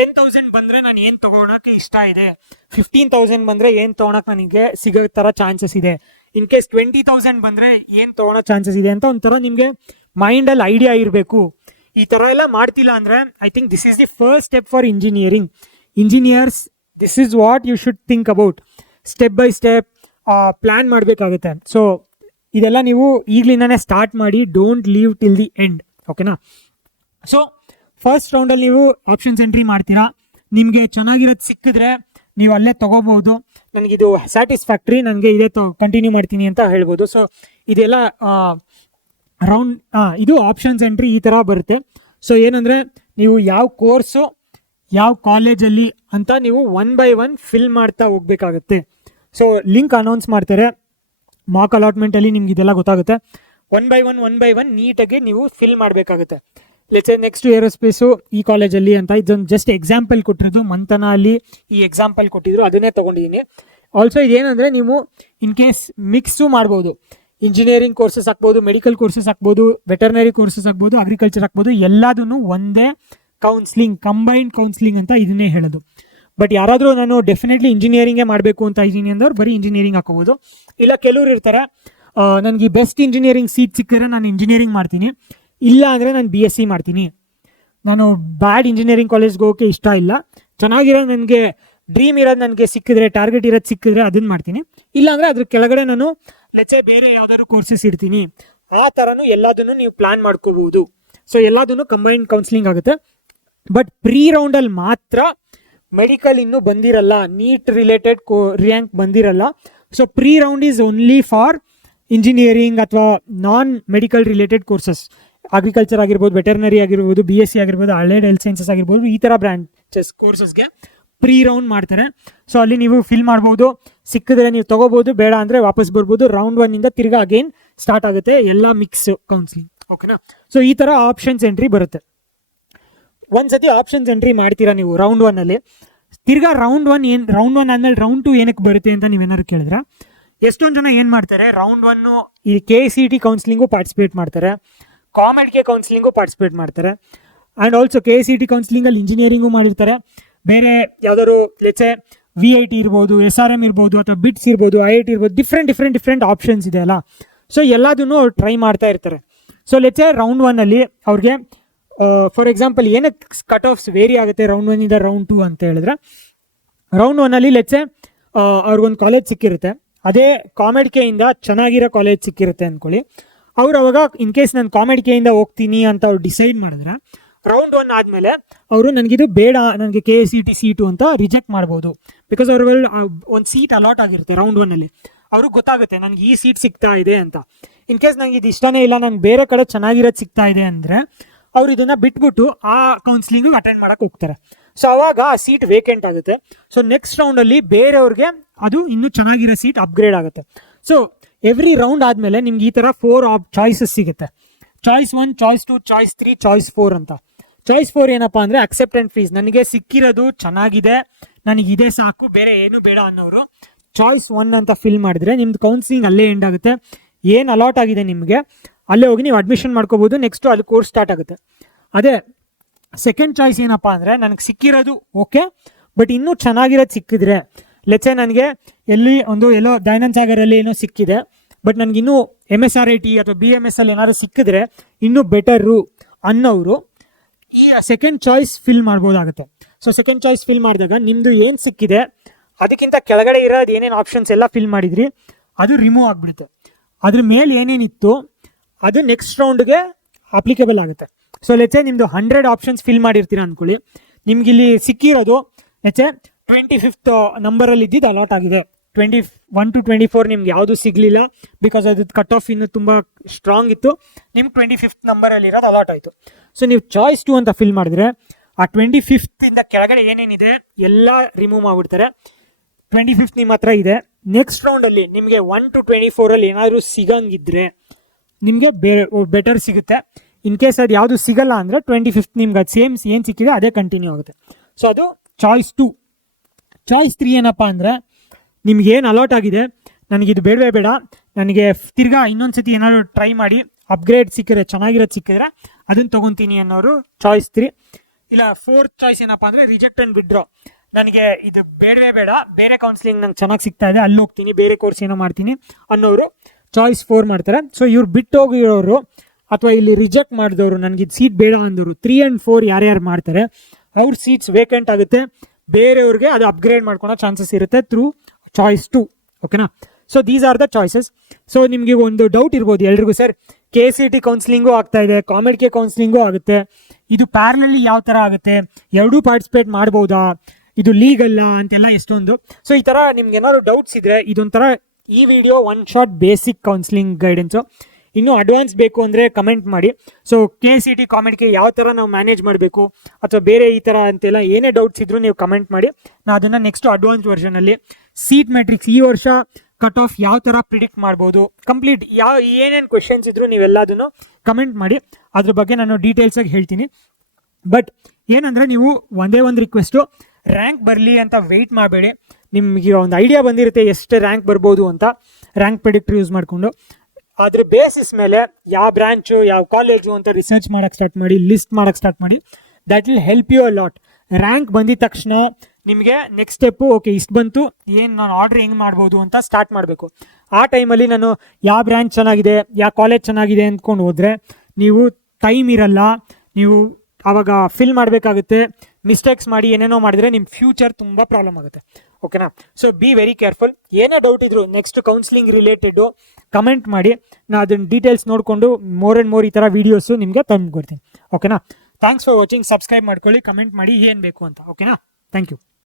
10,000 ಬಂದರೆ ನಾನು ಏನು ತೊಗೊಳಕ್ಕೆ ಇಷ್ಟ ಇದೆ, 15,000 ಬಂದರೆ ಏನು ತೊಗೊಳಕ್ಕೆ ನನಗೆ ಸಿಗೋ ಥರ ಚಾನ್ಸಸ್ ಇದೆ, ಇನ್ ಕೇಸ್ 20,000 ಬಂದರೆ ಏನು ತೊಗೊಳೋ ಚಾನ್ಸಸ್ ಇದೆ ಅಂತ ಒಂಥರ ನಿಮಗೆ ಮೈಂಡಲ್ಲಿ ಐಡಿಯಾ ಇರಬೇಕು. ಈ ಥರ ಎಲ್ಲ ಮಾಡ್ತಿಲ್ಲ ಅಂದರೆ I think this is the first step for engineers. This is what you should think about. Step by step plan ಮಾಡಬೇಕಾಗುತ್ತೆ. ಸೊ ಇದೆಲ್ಲ ನೀವು ಈಗಲಿಂದನೇ ಸ್ಟಾರ್ಟ್ ಮಾಡಿ, don't leave till the end. ಓಕೆನಾ? ಸೊ ಫಸ್ಟ್ ರೌಂಡಲ್ಲಿ ನೀವು ಆಪ್ಷನ್ಸ್ ಎಂಟ್ರಿ ಮಾಡ್ತೀರಾ. ನಿಮಗೆ ಚೆನ್ನಾಗಿರೋದು ಸಿಕ್ಕಿದ್ರೆ ನೀವು ಅಲ್ಲೇ ತೊಗೋಬೋದು. ನನಗಿದು ಸ್ಯಾಟಿಸ್ಫ್ಯಾಕ್ಟ್ರಿ, ನನಗೆ ಇದೇ ಕಂಟಿನ್ಯೂ ಮಾಡ್ತೀನಿ ಅಂತ ಹೇಳ್ಬೋದು. ಸೊ ಇದೆಲ್ಲ ಇದು ಆಪ್ಷನ್ಸ್ ಎಂಟ್ರಿ ಈ ಥರ ಬರುತ್ತೆ. ಸೊ ಏನಂದರೆ ನೀವು ಯಾವ ಕೋರ್ಸು ಯಾವ ಕಾಲೇಜಲ್ಲಿ ಅಂತ ನೀವು 1 by 1 ಫಿಲ್ ಮಾಡ್ತಾ ಹೋಗ್ಬೇಕಾಗತ್ತೆ. ಸೊ ಲಿಂಕ್ ಅನೌನ್ಸ್ ಮಾಡ್ತಾರೆ ಮಾಕ್ ಅಲಾಟ್ಮೆಂಟಲ್ಲಿ, ನಿಮ್ಗೆ ಇದೆಲ್ಲ ಗೊತ್ತಾಗುತ್ತೆ. 1 by 1 ನೀಟಾಗಿ ನೀವು ಫಿಲ್ ಮಾಡಬೇಕಾಗುತ್ತೆ. ಲೆಟ್ಸ್ ನೆಕ್ಸ್ಟ್ ಏರೋಸ್ಪೇಸು ಈ ಕಾಲೇಜಲ್ಲಿ ಅಂತ ಇದೊಂದು ಜಸ್ಟ್ ಎಕ್ಸಾಂಪಲ್ ಕೊಟ್ಟಿರೋದು. ಮಂಥನ ಅಲ್ಲಿ ಈ ಎಕ್ಸಾಂಪಲ್ ಕೊಟ್ಟಿದ್ರು, ಅದನ್ನೇ ತೊಗೊಂಡಿದ್ದೀನಿ. ಆಲ್ಸೋ ಇದೇನಂದರೆ ನೀವು ಇನ್ ಕೇಸ್ ಮಿಕ್ಸು ಮಾಡ್ಬೋದು. ಇಂಜಿನಿಯರಿಂಗ್ ಕೋರ್ಸಸ್ ಹಾಕ್ಬೋದು, ಮೆಡಿಕಲ್ ಕೋರ್ಸಸ್ ಹಾಕ್ಬೋದು, ವೆಟರ್ನರಿ ಕೋರ್ಸಸ್ ಹಾಕ್ಬೋದು, ಅಗ್ರಿಕಲ್ಚರ್ ಹಾಕ್ಬೋದು. ಎಲ್ಲದನ್ನು ಒಂದೇ ಕೌನ್ಸ್ಲಿಂಗ್, ಕಂಬೈನ್ಡ್ ಕೌನ್ಸ್ಲಿಂಗ್ ಅಂತ ಇದನ್ನೇ ಹೇಳೋದು. ಬಟ್ ಯಾರಾದರೂ ನಾನು ಡೆಫಿನೆಟ್ಲಿ ಇಂಜಿನಿಯರಿಂಗೇ ಮಾಡಬೇಕು ಅಂತ ಇದ್ದೀನಿ ಅಂದವ್ರು ಬರೀ ಇಂಜಿನಿಯರಿಂಗ್ ಹಾಕೋಬೋದು. ಇಲ್ಲ ಕೆಲವ್ರು ಇರ್ತಾರೆ, ನನಗೆ ಬೆಸ್ಟ್ ಇಂಜಿನಿಯರಿಂಗ್ ಸೀಟ್ ಸಿಕ್ಕಿದ್ರೆ ನಾನು ಇಂಜಿನಿಯರಿಂಗ್ ಮಾಡ್ತೀನಿ, ಇಲ್ಲ ಅಂದರೆ ನಾನು BSc ಮಾಡ್ತೀನಿ, ನಾನು ಬ್ಯಾಡ್ ಇಂಜಿನಿಯರಿಂಗ್ ಕಾಲೇಜ್ಗೆ ಹೋಗೋಕ್ಕೆ ಇಷ್ಟ ಇಲ್ಲ, ಚೆನ್ನಾಗಿರೋ ನನಗೆ ಡ್ರೀಮ್ ಇರೋದು ನನಗೆ ಸಿಕ್ಕಿದ್ರೆ, ಟಾರ್ಗೆಟ್ ಇರೋದು ಸಿಕ್ಕಿದ್ರೆ ಅದನ್ನು ಮಾಡ್ತೀನಿ, ಇಲ್ಲಾಂದರೆ ಅದ್ರ ಕೆಳಗಡೆ ನಾನು ಲೆಟ್ಸೆ ಬೇರೆ ಯಾವುದಾದ್ರು ಕೋರ್ಸಸ್ ಇರ್ತೀನಿ. ಆ ಥರನೂ ಎಲ್ಲದನ್ನು ನೀವು ಪ್ಲ್ಯಾನ್ ಮಾಡ್ಕೋಬೋದು. ಸೊ ಎಲ್ಲದನ್ನು ಕಂಬೈನ್ಡ್ ಕೌನ್ಸಿಲಿಂಗ್ ಆಗುತ್ತೆ. ಬಟ್ ಪ್ರೀ ರೌಂಡಲ್ಲಿ ಮಾತ್ರ ಮೆಡಿಕಲ್ ಇನ್ನೂ ಬಂದಿರಲ್ಲ, ನೀಟ್ ರಿಲೇಟೆಡ್ ರ್ಯಾಂಕ್ ಬಂದಿರಲ್ಲ. So pre round is only for engineering ಅಥವಾ non medical related courses. Agriculture ಆಗಿರ್ಬೋದು, ವೆಟರ್ನರಿ ಆಗಿರ್ಬೋದು, BSc ಆಗಿರ್ಬೋದು, ಅಲೈಡ್ ಹೆಲ್ತ್ ಸೈನ್ಸಸ್ ಆಗಿರ್ಬೋದು, ಈ ಥರ ಬ್ರಾಂಚಸ್ ಕೋರ್ಸಸ್ಗೆ ಪ್ರೀ ರೌಂಡ್ ಮಾಡ್ತಾರೆ. ಸೊ ಅಲ್ಲಿ ನೀವು ಫಿಲ್ ಮಾಡ್ಬೋದು, ಸಿಕ್ಕಿದ್ರೆ ನೀವು ತೊಗೋಬೋದು, ಬೇಡ ಅಂದರೆ ವಾಪಸ್ ಬರ್ಬೋದು. ರೌಂಡ್ 1 ತಿರ್ಗಾ ಅಗೇನ್ ಸ್ಟಾರ್ಟ್ ಆಗುತ್ತೆ ಎಲ್ಲ ಮಿಕ್ಸ್ ಕೌನ್ಸಿಲಿಂಗ್. ಓಕೆನಾ. ಸೊ ಈ ಥರ ಆಪ್ಷನ್ಸ್ ಎಂಟ್ರಿ ಬರುತ್ತೆ. ಒಂದ್ಸತಿ ಆಪ್ಷನ್ಸ್ ಎಂಟ್ರಿ ಮಾಡ್ತೀರಾ ನೀವು ರೌಂಡ್ 1 ಅಲ್ಲಿ, ತಿರ್ಗಾ ರೌಂಡ್ 1 ಆದ್ಮೇಲೆ ರೌಂಡ್ 2 ಏನಕ್ಕೆ ಬರುತ್ತೆ ಅಂತ ನೀವೇನಾದ್ರು ಕೇಳಿದ್ರೆ, ಎಷ್ಟೊಂದು ಜನ ಏನು ಮಾಡ್ತಾರೆ, ರೌಂಡ್ 1 ಈ KCET ಕೌನ್ಸಿಲಿಂಗು ಪಾರ್ಟಿಸಿಪೇಟ್ ಮಾಡ್ತಾರೆ, COMEDK ಕೌನ್ಸಿಲಿಂಗು ಪಾರ್ಟಿಸಿಪೇಟ್ ಮಾಡ್ತಾರೆ, ಆ್ಯಂಡ್ ಆಲ್ಸೋ KCET ಕೌನ್ಸಿಲಿಂಗಲ್ಲಿ ಇಂಜಿನಿಯರಿಂಗು ಮಾಡಿರ್ತಾರೆ, ಬೇರೆ ಯಾವ್ದಾದ್ರು ಲೆಟ್ಸೆ VIT ಇರ್ಬೋದು, SRM ಇರ್ಬೋದು, ಅಥವಾ BITS ಇರ್ಬೋದು, IIT ಇರ್ಬೋದು, ಡಿಫ್ರೆಂಟ್ ಆಪ್ಷನ್ಸ್ ಇದೆ ಅಲ್ಲ. ಸೊ ಎಲ್ಲದನ್ನು ಅವ್ರು ಟ್ರೈ ಮಾಡ್ತಾ ಇರ್ತಾರೆ. ಸೊ ಲೆಟ್ಸೆ ರೌಂಡ್ 1 ಅಲ್ಲಿ ಅವ್ರಿಗೆ ಫಾರ್ ಎಕ್ಸಾಂಪಲ್ ಏನಕ್ಕೆ ಕಟ್ ಆಫ್ಸ್ ವೇರಿ ಆಗುತ್ತೆ ರೌಂಡ್ 1 ಇಂದ ರೌಂಡ್ 2 ಅಂತ ಹೇಳಿದ್ರೆ, ರೌಂಡ್ 1 ಅಲ್ಲಿ ಲೆಟ್ಸೆ ಅವ್ರಿಗೊಂದು ಕಾಲೇಜ್ ಸಿಕ್ಕಿರುತ್ತೆ, ಅದೇ COMEDK ಇಂದ ಚೆನ್ನಾಗಿರೋ ಕಾಲೇಜ್ ಸಿಕ್ಕಿರುತ್ತೆ ಅಂದ್ಕೊಳ್ಳಿ. ಅವ್ರು ಅವಾಗ ಇನ್ ಕೇಸ್ ನಾನು COMEDK ಇಂದ ಹೋಗ್ತೀನಿ ಅಂತ ಅವ್ರು ಡಿಸೈಡ್ ಮಾಡಿದ್ರೆ, ರೌಂಡ್ 1 ಆದಮೇಲೆ ಅವರು ನನಗಿದು ಬೇಡ, ನನಗೆ KCET ಸೀಟು ಅಂತ ರಿಜೆಕ್ಟ್ ಮಾಡ್ಬೋದು. ಬಿಕಾಸ್ ಅವ್ರಿಗೆ ಒಂದು ಸೀಟ್ ಅಲಾಟ್ ಆಗಿರುತ್ತೆ ರೌಂಡ್ 1 ಅಲ್ಲಿ, ಅವ್ರಿಗೆ ಗೊತ್ತಾಗುತ್ತೆ ನನಗೆ ಈ ಸೀಟ್ ಸಿಗ್ತಾ ಇದೆ ಅಂತ. ಇನ್ ಕೇಸ್ ನನಗೆ ಇದು ಇಷ್ಟನೇ ಇಲ್ಲ, ನಂಗೆ ಬೇರೆ ಕಡೆ ಚೆನ್ನಾಗಿರೋದು ಸಿಗ್ತಾ ಇದೆ ಅಂದರೆ ಅವ್ರು ಇದನ್ನು ಬಿಟ್ಬಿಟ್ಟು ಆ ಕೌನ್ಸಿಲಿಂಗು ಅಟೆಂಡ್ ಮಾಡೋಕ್ಕೆ ಹೋಗ್ತಾರೆ. ಸೊ ಅವಾಗ ಆ ಸೀಟ್ ವೇಕೆಂಟ್ ಆಗುತ್ತೆ. ಸೊ ನೆಕ್ಸ್ಟ್ ರೌಂಡಲ್ಲಿ ಬೇರೆಯವ್ರಿಗೆ ಅದು ಇನ್ನೂ ಚೆನ್ನಾಗಿರೋ ಸೀಟ್ ಅಪ್ಗ್ರೇಡ್ ಆಗುತ್ತೆ. ಸೊ ಎವ್ರಿ ರೌಂಡ್ ಆದಮೇಲೆ ನಿಮ್ಗೆ ಈ ಥರ 4 ಚಾಯ್ಸಸ್ ಸಿಗುತ್ತೆ. ಚಾಯ್ಸ್ 1, ಚಾಯ್ಸ್ 2, ಚಾಯ್ಸ್ 3, ಚಾಯ್ಸ್ 4 ಅಂತ. ಚಾಯ್ಸ್ 4 ಏನಪ್ಪ ಅಂದರೆ ಅಕ್ಸೆಪ್ಟ್ ಆ್ಯಂಡ್ ಫ್ರೀಸ್, ನನಗೆ ಸಿಕ್ಕಿರೋದು ಚೆನ್ನಾಗಿದೆ, ನನಗಿದೆ ಸಾಕು, ಬೇರೆ ಏನು ಬೇಡ ಅನ್ನೋರು ಚಾಯ್ಸ್ 1 ಅಂತ ಫಿಲ್ ಮಾಡಿದ್ರೆ ನಿಮ್ದು ಕೌನ್ಸಿಲಿಂಗ್ ಅಲ್ಲೇ ಎಂಡ್ ಆಗುತ್ತೆ. ಏನು ಅಲಾಟ್ ಆಗಿದೆ ನಿಮಗೆ ಅಲ್ಲೇ ಹೋಗಿ ನೀವು ಅಡ್ಮಿಷನ್ ಮಾಡ್ಕೋಬೋದು. ನೆಕ್ಸ್ಟು ಅಲ್ಲಿ ಕೋರ್ಸ್ ಸ್ಟಾರ್ಟ್ ಆಗುತ್ತೆ. ಅದೇ ಸೆಕೆಂಡ್ ಚಾಯ್ಸ್ ಏನಪ್ಪ ಅಂದರೆ, ನನಗೆ ಸಿಕ್ಕಿರೋದು ಓಕೆ, ಬಟ್ ಇನ್ನೂ ಚೆನ್ನಾಗಿರೋದು ಸಿಕ್ಕಿದ್ರೆ, ಲೆಟ್ಸೆ ನನಗೆ ಎಲ್ಲೋ ದಯಾನಂದ ಸಾಗರಲ್ಲಿ ಏನೋ ಸಿಕ್ಕಿದೆ, ಬಟ್ ನನಗಿನ್ನೂ MSRIT ಅಥವಾ BMS ಅಲ್ಲಿ ಏನಾದ್ರು ಸಿಕ್ಕಿದ್ರೆ ಇನ್ನೂ ಬೆಟರು ಅನ್ನೋರು ಈ ಸೆಕೆಂಡ್ ಚಾಯ್ಸ್ ಫಿಲ್ ಮಾಡ್ಬೋದಾಗುತ್ತೆ. ಸೊ ಸೆಕೆಂಡ್ ಚಾಯ್ಸ್ ಫಿಲ್ ಮಾಡಿದಾಗ ನಿಮ್ಮದು ಏನು ಸಿಕ್ಕಿದೆ ಅದಕ್ಕಿಂತ ಕೆಳಗಡೆ ಇರೋದು ಏನೇನು ಆಪ್ಷನ್ಸ್ ಎಲ್ಲ ಫಿಲ್ ಮಾಡಿದ್ರಿ ಅದು ರಿಮೂವ್ ಆಗಿಬಿಡುತ್ತೆ. ಅದ್ರ ಮೇಲೆ ಏನೇನಿತ್ತು ಅದು ನೆಕ್ಸ್ಟ್ ರೌಂಡ್ಗೆ ಅಪ್ಲಿಕೇಬಲ್ ಆಗುತ್ತೆ. ಸೊ ಲೆಟ್ಸೆ ನಿಮ್ಮದು 100 ಆಪ್ಷನ್ಸ್ ಫಿಲ್ ಮಾಡಿರ್ತೀರ ಅಂದ್ಕೊಳ್ಳಿ, ನಿಮ್ಗೆ ಇಲ್ಲಿ ಸಿಕ್ಕಿರೋದು ಲೆಟ್ಸೆ 25th ನಂಬರಲ್ಲಿ ಇದ್ದಿದ್ದು ಅಲಾಟ್ ಆಗಿದೆ, 21 to 24 ನಿಮ್ಗೆ ಯಾವುದು ಸಿಗಲಿಲ್ಲ, ಬಿಕಾಸ್ ಅದು ಕಟ್ ಆಫ್ ಇನ್ನು ತುಂಬ ಸ್ಟ್ರಾಂಗ್ ಇತ್ತು, ನಿಮ್ಗೆ 25th ನಂಬರಲ್ಲಿ ಇರೋದು ಅಲಾಟ್ ಆಯಿತು. ಸೊ ನೀವು ಚಾಯ್ಸ್ 2 ಅಂತ ಫಿಲ್ ಮಾಡಿದ್ರೆ ಆ 25th ಇಂದ ಕೆಳಗಡೆ ಏನೇನಿದೆ ಎಲ್ಲ ರಿಮೂವ್ ಮಾಡಿಬಿಡ್ತಾರೆ. 25th ನಿಮ್ಮ ಹತ್ರ ಇದೆ. ನೆಕ್ಸ್ಟ್ ರೌಂಡಲ್ಲಿ ನಿಮಗೆ 1 to 24 ಏನಾದರೂ ಸಿಗಂಗಿದ್ರೆ ನಿಮಗೆ ಬೆಟರ್ ಸಿಗುತ್ತೆ. ಇನ್ ಕೇಸ್ ಅದು ಯಾವುದು ಸಿಗಲ್ಲ ಅಂದರೆ 25th ನಿಮ್ಗೆ ಅದು ಸೇಮ್ ಏನು ಸಿಕ್ಕಿದೆ ಅದೇ ಕಂಟಿನ್ಯೂ ಆಗುತ್ತೆ. ಸೊ ಅದು ಚಾಯ್ಸ್ 2. ಚಾಯ್ಸ್ 3 ಏನಪ್ಪ ಅಂದರೆ, ನಿಮ್ಗೇನು ಅಲಾಟ್ ಆಗಿದೆ ನನಗಿದು ಬೇಡವೇ ಬೇಡ, ನನಗೆ ತಿರ್ಗಾ ಇನ್ನೊಂದು ಸತಿ ಏನಾದರೂ ಟ್ರೈ ಮಾಡಿ ಅಪ್ಗ್ರೇಡ್ ಸಿಕ್ಕಿದ್ರೆ, ಚೆನ್ನಾಗಿರೋದು ಸಿಕ್ಕಿದ್ರೆ ಅದನ್ನು ತೊಗೊತೀನಿ ಅನ್ನೋರು ಚಾಯ್ಸ್ 3. ಇಲ್ಲ 4th ಚಾಯ್ಸ್ ಏನಪ್ಪ ಅಂದರೆ ರಿಜೆಕ್ಟ್ ಆ್ಯಂಡ್ ವಿಡ್ರಾ, ನನಗೆ ಇದು ಬೇಡವೇ ಬೇಡ, ಬೇರೆ ಕೌನ್ಸಿಲಿಂಗ್ ನಂಗೆ ಚೆನ್ನಾಗಿ ಸಿಗ್ತಾ ಇದೆ, ಅಲ್ಲಿ ಹೋಗ್ತೀನಿ, ಬೇರೆ ಕೋರ್ಸ್ ಏನೋ ಮಾಡ್ತೀನಿ ಅನ್ನೋರು ಚಾಯ್ಸ್ 4 ಮಾಡ್ತಾರೆ. ಸೊ ಇವ್ರು ಬಿಟ್ಟು ಹೋಗಿರೋರು ಅಥವಾ ಇಲ್ಲಿ ರಿಜೆಕ್ಟ್ ಮಾಡಿದವರು, ನನಗಿದು ಸೀಟ್ ಬೇಡ ಅಂದವರು 3 and 4 ಯಾರ್ಯಾರು ಮಾಡ್ತಾರೆ ಅವ್ರ ಸೀಟ್ಸ್ ವೇಕೆಂಟ್ ಆಗುತ್ತೆ, ಬೇರೆಯವ್ರಿಗೆ ಅದು ಅಪ್ಗ್ರೇಡ್ ಮಾಡ್ಕೊಳೋ ಚಾನ್ಸಸ್ ಇರುತ್ತೆ ಥ್ರೂ ಚಾಯ್ಸ್ 2. ಓಕೆನಾ. So these are the choices. So ನಿಮಗೆ ಒಂದು ಡೌಟ್ ಇರ್ಬೋದು ಎಲ್ರಿಗೂ, ಸರ್ KCET ಕೌನ್ಸಿಲಿಂಗು ಆಗ್ತಾ ಇದೆ, COMEDK ಕೌನ್ಸಿಲಿಂಗು ಆಗುತ್ತೆ, ಇದು ಪ್ಯಾರಲಲ್ಲಿ ಯಾವ ಥರ ಆಗುತ್ತೆ, ಎರಡೂ ಪಾರ್ಟಿಸಿಪೇಟ್ ಮಾಡ್ಬೋದಾ, ಇದು ಲೀಗಲ್ಲ ಅಂತೆಲ್ಲ ಎಷ್ಟೊಂದು. ಸೊ ಈ ಥರ ನಿಮ್ಗೆ ಏನಾದ್ರು ಡೌಟ್ಸ್ ಇದ್ದರೆ ಇದೊಂಥರ ಈ video 1 short basic counselling guidance. ಇನ್ನೂ ಅಡ್ವಾನ್ಸ್ ಬೇಕು ಅಂದರೆ ಕಮೆಂಟ್ ಮಾಡಿ. ಸೊ KCET COMEDK ಯಾವ ಥರ ನಾವು ಮ್ಯಾನೇಜ್ ಮಾಡಬೇಕು ಅಥವಾ ಬೇರೆ ಈ ಥರ ಅಂತೆಲ್ಲ ಏನೇ ಡೌಟ್ಸ್ ಇದ್ದರೂ ನೀವು ಕಮೆಂಟ್ ಮಾಡಿ, ನಾನು ಅದನ್ನು ನೆಕ್ಸ್ಟ್ ಅಡ್ವಾನ್ಸ್ ವರ್ಷನಲ್ಲಿ ಸೀಟ್ ಮ್ಯಾಟ್ರಿಕ್ಸ್ ಈ ವರ್ಷ ಕಟ್ ಆಫ್ ಯಾವ ಥರ ಪ್ರಿಡಿಕ್ಟ್ ಮಾಡ್ಬೋದು, ಕಂಪ್ಲೀಟ್ ಏನೇನು ಕ್ವೆಶನ್ಸ್ ಇದ್ದರೂ ನೀವೆಲ್ಲದನ್ನು ಕಮೆಂಟ್ ಮಾಡಿ, ಅದ್ರ ಬಗ್ಗೆ ನಾನು ಡೀಟೇಲ್ಸಾಗಿ ಹೇಳ್ತೀನಿ. ಬಟ್ ಏನಂದರೆ ನೀವು ಒಂದೇ ಒಂದು ರಿಕ್ವೆಸ್ಟು, ರ್ಯಾಂಕ್ ಬರಲಿ ಅಂತ ವೆಯ್ಟ್ ಮಾಡಬೇಡಿ. ನಿಮಗೆ ಒಂದು ಐಡಿಯಾ ಬಂದಿರುತ್ತೆ ಎಷ್ಟು ರ್ಯಾಂಕ್ ಬರ್ಬೋದು ಅಂತ, ರ್ಯಾಂಕ್ ಪ್ರಿಡಿಕ್ಟರ್ ಯೂಸ್ ಮಾಡಿಕೊಂಡು ಅದ್ರ ಬೇಸಿಸ್ ಮೇಲೆ ಯಾವ ಬ್ರಾಂಚು ಯಾವ ಕಾಲೇಜು ಅಂತ ರಿಸರ್ಚ್ ಮಾಡೋಕ್ಕೆ ಸ್ಟಾರ್ಟ್ ಮಾಡಿ, ಲಿಸ್ಟ್ ಮಾಡೋಕ್ಕೆ ಸ್ಟಾರ್ಟ್ ಮಾಡಿ. That will help you a lot. Rank ಬಂದಿದ ತಕ್ಷಣ ನಿಮಗೆ ನೆಕ್ಸ್ಟ್ ಸ್ಟೆಪ್ಪು, ಓಕೆ ಇಷ್ಟು ಬಂತು, ಏನು ನಾನು ಆರ್ಡ್ರ್ ಹೆಂಗೆ ಮಾಡ್ಬೋದು ಅಂತ ಸ್ಟಾರ್ಟ್ ಮಾಡಬೇಕು. ಆ ಟೈಮಲ್ಲಿ ನಾನು ಯಾವ ಬ್ರಾಂಚ್ ಚೆನ್ನಾಗಿದೆ, ಯಾವ ಕಾಲೇಜ್ ಚೆನ್ನಾಗಿದೆ ಅಂದ್ಕೊಂಡು ಹೋದರೆ ನೀವು ಟೈಮ್ ಇರಲ್ಲ, ನೀವು ಆವಾಗ ಫಿಲ್ ಮಾಡಬೇಕಾಗುತ್ತೆ, ಮಿಸ್ಟೇಕ್ಸ್ ಮಾಡಿ ಏನೇನೋ ಮಾಡಿದರೆ ನಿಮ್ಮ ಫ್ಯೂಚರ್ ತುಂಬ ಪ್ರಾಬ್ಲಮ್ ಆಗುತ್ತೆ. ಓಕೆನಾ. So be very careful. ಏನೇ ಡೌಟ್ ಇದ್ರು ನೆಕ್ಸ್ಟ್ ಕೌನ್ಸಿಲಿಂಗ್ ರಿಲೇಟೆಡು ಕಮೆಂಟ್ ಮಾಡಿ, ನಾನು ಅದನ್ನ ಡೀಟೇಲ್ಸ್ ನೋಡಿಕೊಂಡು ಮೋರ್ ಆ್ಯಂಡ್ ಮೋರ್ ಈ ಥರ ವೀಡಿಯೋಸು ನಿಮಗೆ ತಂದು ಕೊಡ್ತೀನಿ. ಓಕೆನಾ. Thanks for watching. ಸಬ್ಸ್ಕ್ರೈಬ್ ಮಾಡ್ಕೊಳ್ಳಿ, ಕಮೆಂಟ್ ಮಾಡಿ ಏನು ಬೇಕು ಅಂತ. ಓಕೆನಾ. Thank you.